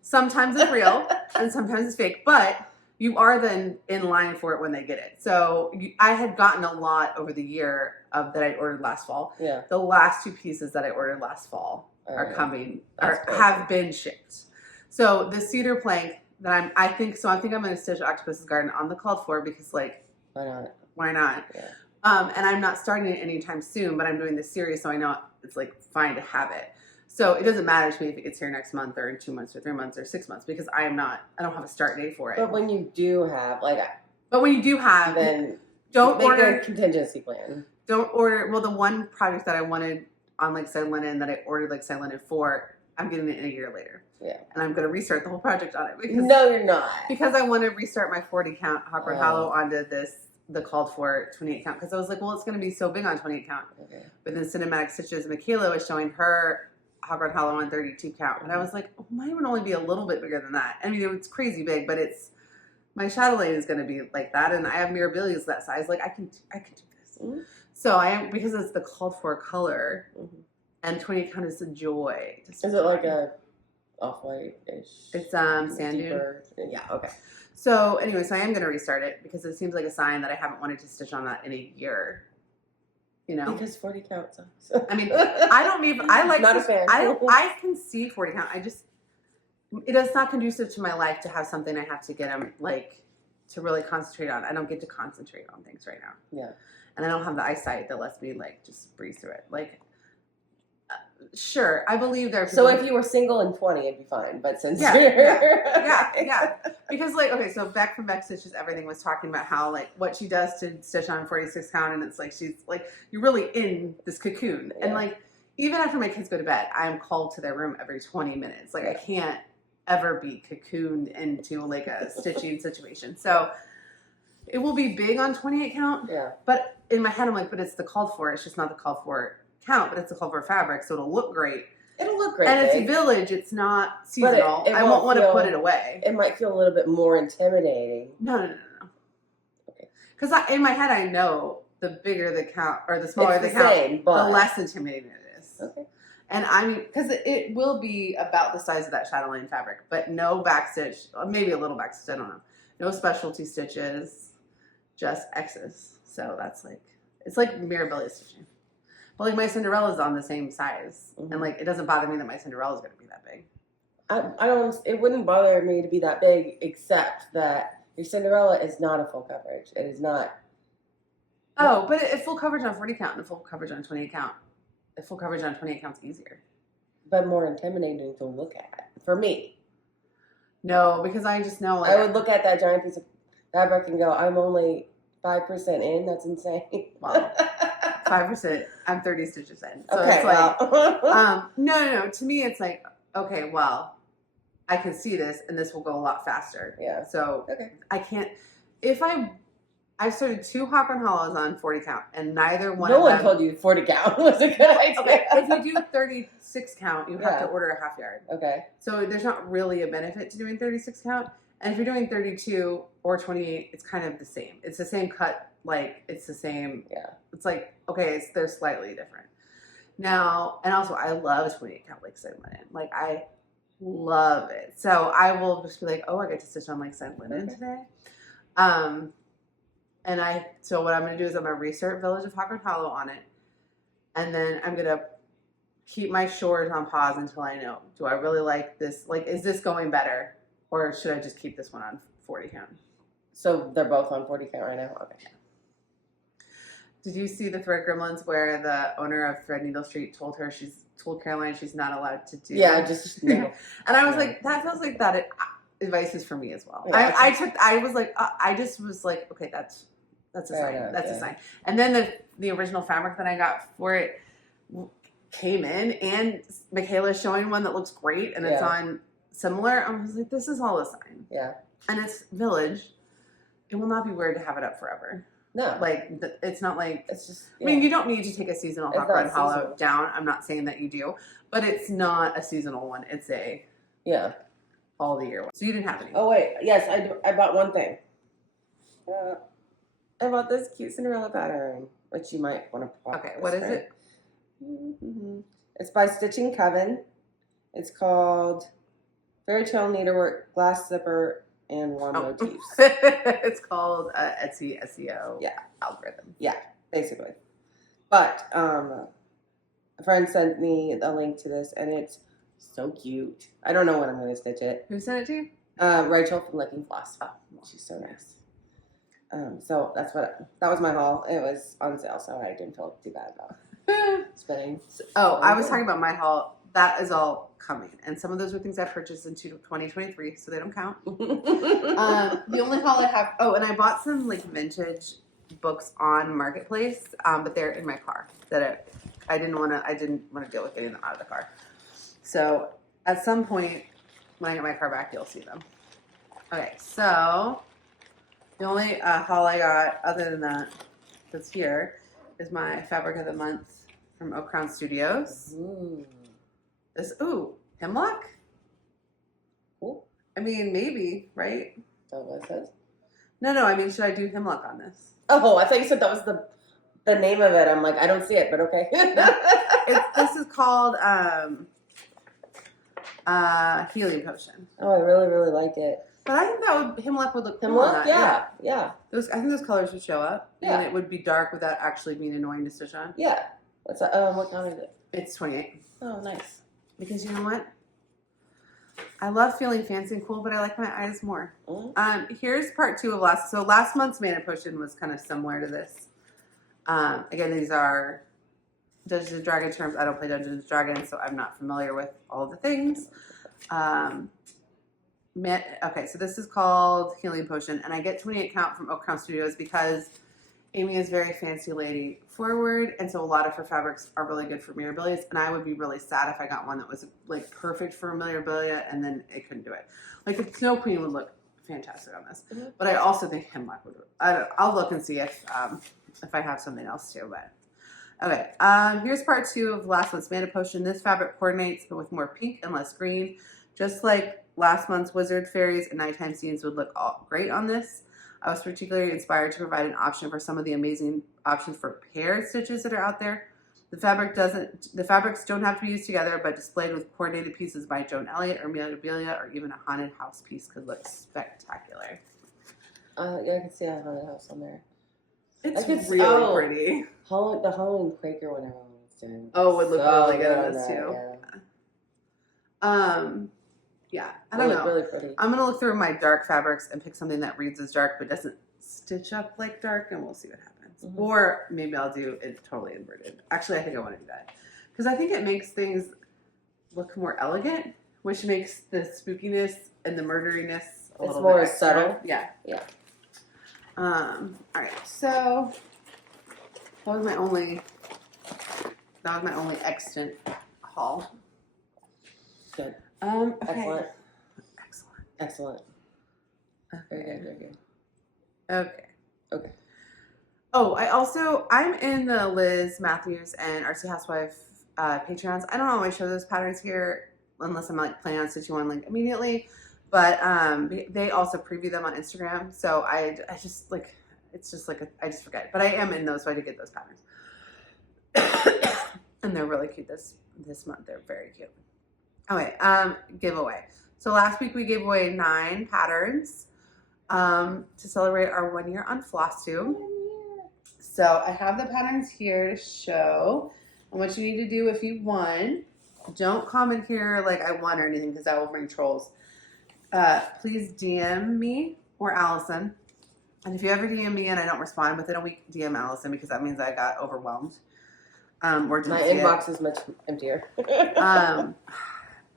Sometimes it's real, and sometimes it's fake, but you are then in line for it when they get it. So I had gotten a lot over the year that I ordered last fall. Yeah. The last 2 pieces that I ordered last fall are coming, have been shipped. So the cedar plank that I think I'm going to stitch Octopus's Garden on the called for because why not? Why not? Yeah. And I'm not starting it anytime soon, but I'm doing this series, so I know it's fine to have it. So it doesn't matter to me if it gets here next month or in 2 months or 3 months or 6 months because I don't have a start date for it. But when you do have then don't make order a contingency plan. Don't order. Well, the one project that I wanted on Lakeside linen that I ordered Lakeside linen for, I'm getting it in a year later. Yeah. And I'm going to restart the whole project on it because no, you're not. Because I want to restart my 40 count Hawk Run Hollow onto the called for 28 count because I was like, well, it's going to be so big on 28 count. Okay. But then Cinematic Stitches, Michaela was showing her Hawk Run Hollow on 32 count, and I was like, oh, mine would only be a little bit bigger than that. I mean, it's crazy big, but my chatelaine is going to be like that, and I have Mirabilias that size. I can do this. Mm-hmm. So because it's the called for color, and 28 count is a joy. Is it like a off-white-ish? It's sand dune. Yeah, okay. So anyway, I am going to restart it because it seems like a sign that I haven't wanted to stitch on that in a year. Because 40 count sucks. I mean, I like not a fan. I can see 40 count. It is not conducive to my life to have something I have to get them to really concentrate on. I don't get to concentrate on things right now. Yeah. And I don't have the eyesight that lets me just breeze through it. Sure, I believe there are people. So if you were single and 20, it'd be fine. But since yeah. Because so Beck from Beck Stitches Everything was talking about how what she does to stitch on 46 count, and it's she's you're really in this cocoon, and even after my kids go to bed, I'm called to their room every 20 minutes. I can't ever be cocooned into a stitching situation. So it will be big on 28 count. Yeah. But in my head, I'm but it's the called for. It's just not the called for count, but it's the called for fabric, so it'll look great. It'll look great. And it's a village. It's not seasonal. I won't want to put it away. It might feel a little bit more intimidating. No. Okay. Because in my head, I know the bigger the count or the smaller the count, the less intimidating it is. Okay. And because it will be about the size of that chatelaine fabric, but no backstitch, maybe a little backstitch, I don't know. No specialty stitches, just X's. So that's it's like Mirabilia stitching. But my Cinderella's on the same size, and it doesn't bother me that my Cinderella's going to be that big. I don't. It wouldn't bother me to be that big, except that your Cinderella is not a full coverage. It is not. Oh, but if full coverage on 40 count and full coverage on 28 count, if full coverage on 28 count's easier. But more intimidating to look at for me. No, because I just know. I would look at that giant piece of fabric and go, "I'm only 5% in. That's insane." Well, 5%. I'm 30 stitches in. So Okay, it's like, no. To me, it's like, okay, well, I can see this, and this will go a lot faster. Yeah. So Okay. I can't. If I've started 2 Hawthorne Hollows on 40 count, and neither one. No of one them, told you 40 count was a good idea. Okay, if you do 36 count, you have to order a half yard. Okay. So there's not really a benefit to doing 36 count. And if you're doing 32 or 28, it's kind of the same. It's the same cut. Like, it's the same. Yeah. It's like, okay, they're slightly different. Now, and also, I love 28 count lakeside linen. Like, I love it. So I will just be like, oh, I get to stitch on lakeside linen today. So what I'm going to do is I'm going to reinsert Village of Hawthorne Hollow on it. And then I'm going to keep my shores on pause until I know, do I really like this? Like, is this going better? Or should I just keep this one on 40 count? So they're both on 40 count right now? Okay. Did you see the Thread Gremlins where the owner of Threadneedle Street told Caroline she's not allowed to do? Yeah, just no. And I was like, that feels like that advice is for me as well. Yeah, I was like, okay, that's a sign. That's a sign. And then the original fabric that I got for it came in, and Michaela's showing one that looks great, and it's on similar. I was like, this is all a sign. Yeah. And it's Village. It will not be weird to have it up forever. No. Like, it's not like, it's just, I mean, you don't need to take a seasonal Hawthorne Hollow down. I'm not saying that you do, but it's not a seasonal one. It's a all the year one. So you didn't have any. Oh, wait. Yes, I do. I bought one thing. I bought this cute Cinderella pattern, which you might want to Okay, what is it? Mm-hmm. It's by Stitching Coven. It's called Fairy Tale Needlework, Glass Zipper, and Warm Motifs. It's called Etsy SEO algorithm. Yeah, basically. But a friend sent me a link to this, and it's so cute. I don't know when I'm going to stitch it. Who sent it to you? Rachel from Licking Floss. Oh, she's so nice. So that was my haul. It was on sale, so I didn't feel too bad about spending. I was talking about my haul. That is all coming, and some of those were things I purchased in 2023, so they don't count. The only haul I have. Oh, and I bought some like vintage books on Marketplace, but they're in my car. I didn't want to deal with getting them out of the car. So at some point when I get my car back, you'll see them. Okay, so the only haul I got other than that's here is my fabric of the month from Oak Crown Studios. Ooh. Hemlock? Cool. I mean, maybe, right? Is that what it says? No, I mean, should I do hemlock on this? Oh, I thought you said that was the name of it. I'm like, I don't see it, but okay. This is called Healing Potion. Oh, I really, really like it. But I think hemlock would look cool. Hemlock? Yeah. I think those colors would show up. Yeah. And it would be dark without actually being annoying to stitch on. Yeah. What count is it? It's 28. Oh, nice. Because you know what? I love feeling fancy and cool, but I like my eyes more. Mm-hmm. Here's part 2 of last month's Mana Potion was kind of similar to this. Again, these are Dungeons and Dragons terms. I don't play Dungeons and Dragons, so I'm not familiar with all the things. Okay, so this is called Healing Potion, and I get 28 count from Oak Crown Studios because Amy is very fancy lady forward, and so a lot of her fabrics are really good for Mirabilias, and I would be really sad if I got one that was like perfect for Mirabilia and then it couldn't do it. Like the Snow Queen would look fantastic on this, but I also think Hemlock would. I'll look and see if I have something else too. But okay, here's part 2 of last month's Mana Potion. This fabric coordinates, but with more pink and less green, just like last month's Wizard Fairies and Nighttime Scenes would look great on this. I was particularly inspired to provide an option for some of the amazing options for paired stitches that are out there. The fabrics don't have to be used together, but displayed with coordinated pieces by Joan Elliott or Mirabilia, or even a haunted house piece could look spectacular. Yeah, I can see a haunted house on there. It's really pretty. The Halloween Quaker one everyone was doing. Oh, would look really good on this too. Yeah, I don't know. Really pretty. I'm going to look through my dark fabrics and pick something that reads as dark but doesn't stitch up like dark, and we'll see what happens. Mm-hmm. Or maybe I'll do it totally inverted. Actually, I think I want to do that. Because I think it makes things look more elegant, which makes the spookiness and the murderiness a little more bit extra. subtle. Yeah. All right, so that was my only That was my only extant haul. Good. Okay. Excellent. Excellent. Excellent. Okay. Very good. Very good. Okay. Okay. Oh, I'm in the Liz, Mathews, and Artsy Housewife Patreons. I don't always show those patterns here unless I'm like planning on stitching one like immediately. But they also preview them on Instagram. So I just like, it's just like, I just forget. But I am in those, so I did get those patterns. And they're really cute this month. They're very cute. Okay, giveaway. So last week we gave away 9 patterns to celebrate our 1 year on Flosstube. So I have the patterns here to show. And what you need to do if you won, don't comment here like I won or anything because that will bring trolls. Please DM me or Allison. And if you ever DM me and I don't respond within a week, DM Allison because that means I got overwhelmed. Or didn't My see inbox it. is much emptier.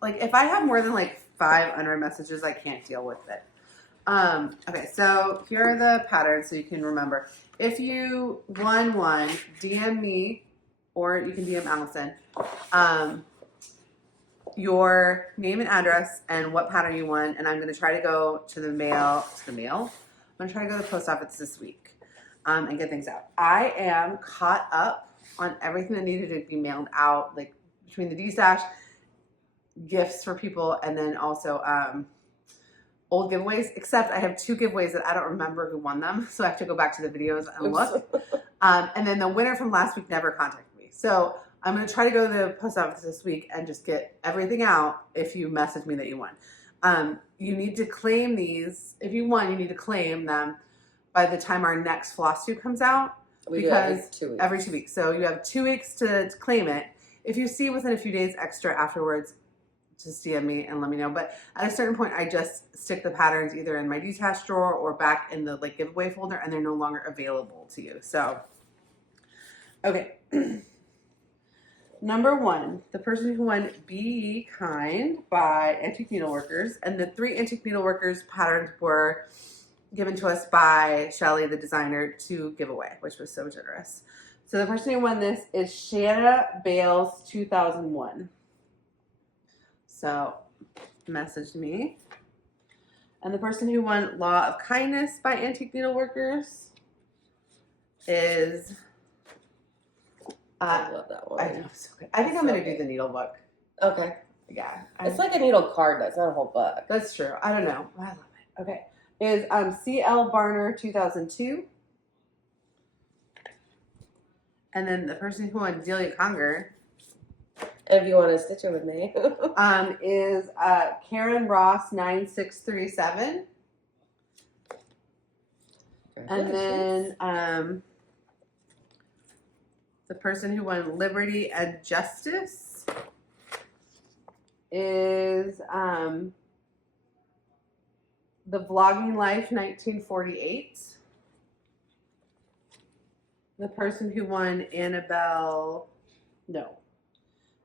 Like if I have more than like 5 unread messages, I can't deal with it. Okay, so here are the patterns so you can remember. If you won one, DM me or you can DM Allison. Your name and address and what pattern you won, and I'm going to try to go to the mail. I'm going to try to go to the post office this week and get things out. I am caught up on everything that needed to be mailed out, like between the Dees stash, gifts for people, and then also old giveaways, except I have 2 giveaways that I don't remember who won them, so I have to go back to the videos and look. And then the winner from last week never contacted me. So I'm going to try to go to the post office this week and just get everything out if you message me that you won. You need to claim these. If you won, you need to claim them by the time our next Flosstube comes out. We because do it every 2 weeks. So you have 2 weeks to claim it. If you see within a few days extra afterwards, just DM me and let me know. But at a certain point, I just stick the patterns either in my detached drawer or back in the like giveaway folder, and they're no longer available to you. So, okay. Number 1, the person who won Be Kind by Antique Needleworkers, and the 3 Antique Needleworkers patterns were given to us by Shelly, the designer, to give away, which was so generous. So the person who won this is Shanna Bales 2001. So message me. And the person who won Law of Kindness by Antique Needleworkers is I love that one. I know, it's so good. I think I'm going to do the needle book. Okay. Yeah. It's like a needle card. That's not a whole book. That's true. I don't know. I love it. Okay. Is C.L. Barner 2002. And then the person who won Delia Conger If you want to stitch it with me. is Karen Ross 9637. And then the person who won Liberty and Justice is The Vlogging Life 1948. The person who won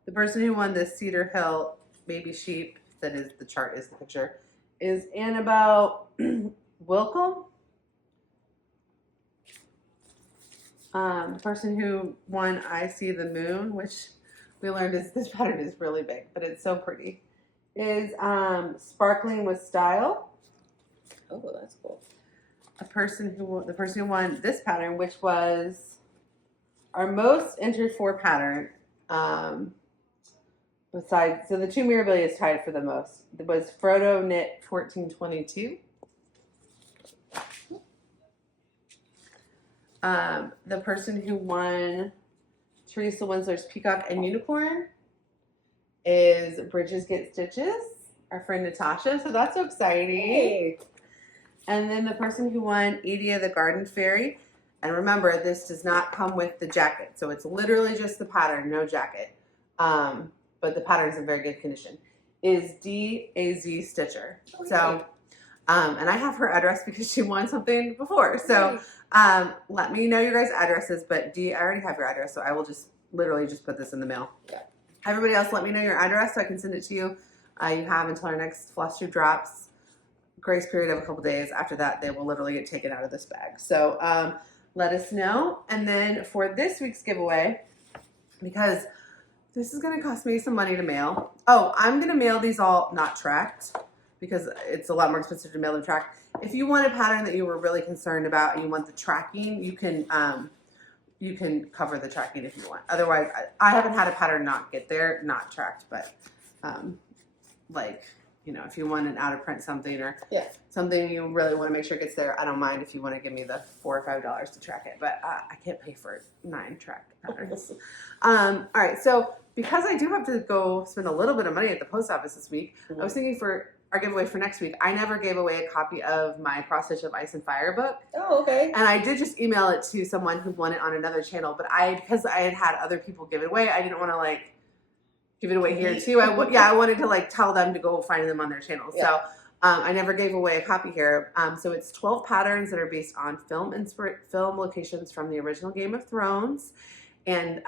the person who won the Cedar Hill Baby Sheep, that is the chart, is the picture, is Annabelle Wilcombe. The person who won I See the Moon, which we learned is this pattern is really big, but it's so pretty, is Sparkling with Style. Oh, that's cool. The person who won this pattern, which was our most entered for pattern, besides, so the 2 Mirabilia is tied for the most. It was Frodo Knit 1422. The person who won Teresa Winslow's Peacock and Unicorn is Bridges Get Stitches, our friend Natasha. So that's so exciting. Hey. And then the person who won Edia the Garden Fairy, and remember, this does not come with the jacket. So it's literally just the pattern, no jacket. But the pattern is in very good condition, is D.A.Z. Stitcher. Okay. So, and I have her address because she won something before. So let me know your guys' addresses, but I already have your address, so I will just literally just put this in the mail. Yeah. Everybody else, let me know your address so I can send it to you. You have until our next Flosstube drops. Grace period of a couple days. After that, they will literally get taken out of this bag. So let us know. And then for this week's giveaway, because this is going to cost me some money to mail. Oh, I'm going to mail these all not tracked because it's a lot more expensive to mail them tracked. If you want a pattern that you were really concerned about and you want the tracking, you can cover the tracking if you want. Otherwise, I haven't had a pattern not get there, not tracked, but like, you know, if you want an out of print something or something you really want to make sure it gets there, I don't mind if you want to give me the $4 or $5 to track it, but I can't pay for 9 tracked patterns. All right, so because I do have to go spend a little bit of money at the post office this week, I was thinking for our giveaway for next week, I never gave away a copy of my Cross Stitch of Ice and Fire book. Oh, okay. And I did just email it to someone who won it on another channel, but because I had other people give it away, I didn't want to like give it away here too. I wanted to like tell them to go find them on their channel. Yeah. So I never gave away a copy here. So it's 12 patterns that are based on film locations from the original Game of Thrones. And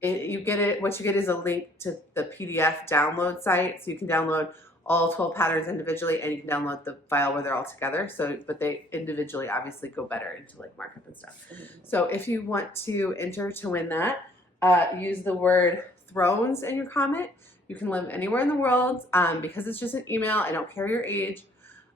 what you get is a link to the PDF download site. So you can download all 12 patterns individually and you can download the file where they're all together. So, but they individually obviously go better into like markup and stuff. So if you want to enter to win that, use the word Thrones in your comment. You can live anywhere in the world. Because it's just an email, I don't care your age.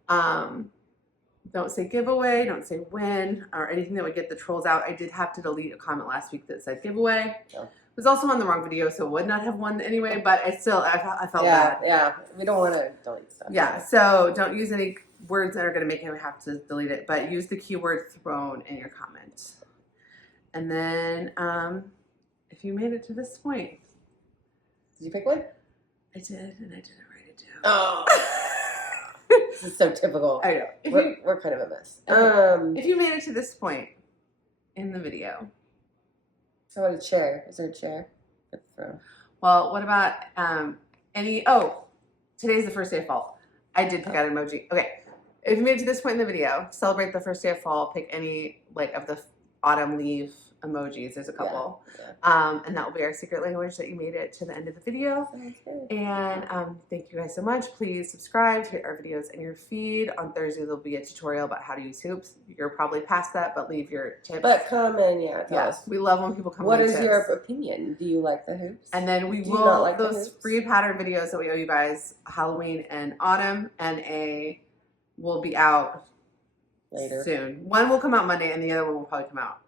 Don't say giveaway, don't say win, or anything that would get the trolls out. I did have to delete a comment last week that said giveaway. Yeah. It was also on the wrong video, so would not have won anyway, but I felt bad. Yeah, we don't want to delete stuff. Yeah, so don't use any words that are going to make me have to delete it, but use the keyword throne in your comment. And then if you made it to this point. Did you pick one? I did, and I didn't write it down. Oh. This is so typical. I know. We're kind of a mess. Okay. If you made it to this point in the video. How about a chair? Is there a chair? Well, what about today's the first day of fall. I did pick out an emoji. Okay. If you made it to this point in the video, celebrate the first day of fall, pick any like of the autumn leaf emojis. There's a couple. Yeah. And that will be our secret language that you made it to the end of the video. And thank you guys so much. Please subscribe to our videos in your feed. On Thursday, there'll be a tutorial about how to use hoops. You're probably past that, but leave your tips. But come and tell us. We love when people come. What is your opinion? Do you like the hoops? And then we will like those free pattern videos that we owe you guys Halloween and autumn, and will be out later soon. One will come out Monday, and the other one will probably come out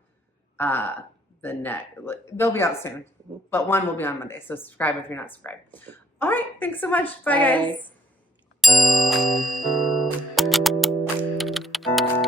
they'll be out soon, but one will be on Monday, so subscribe if you're not subscribed. All right, thanks so much. Bye. Guys.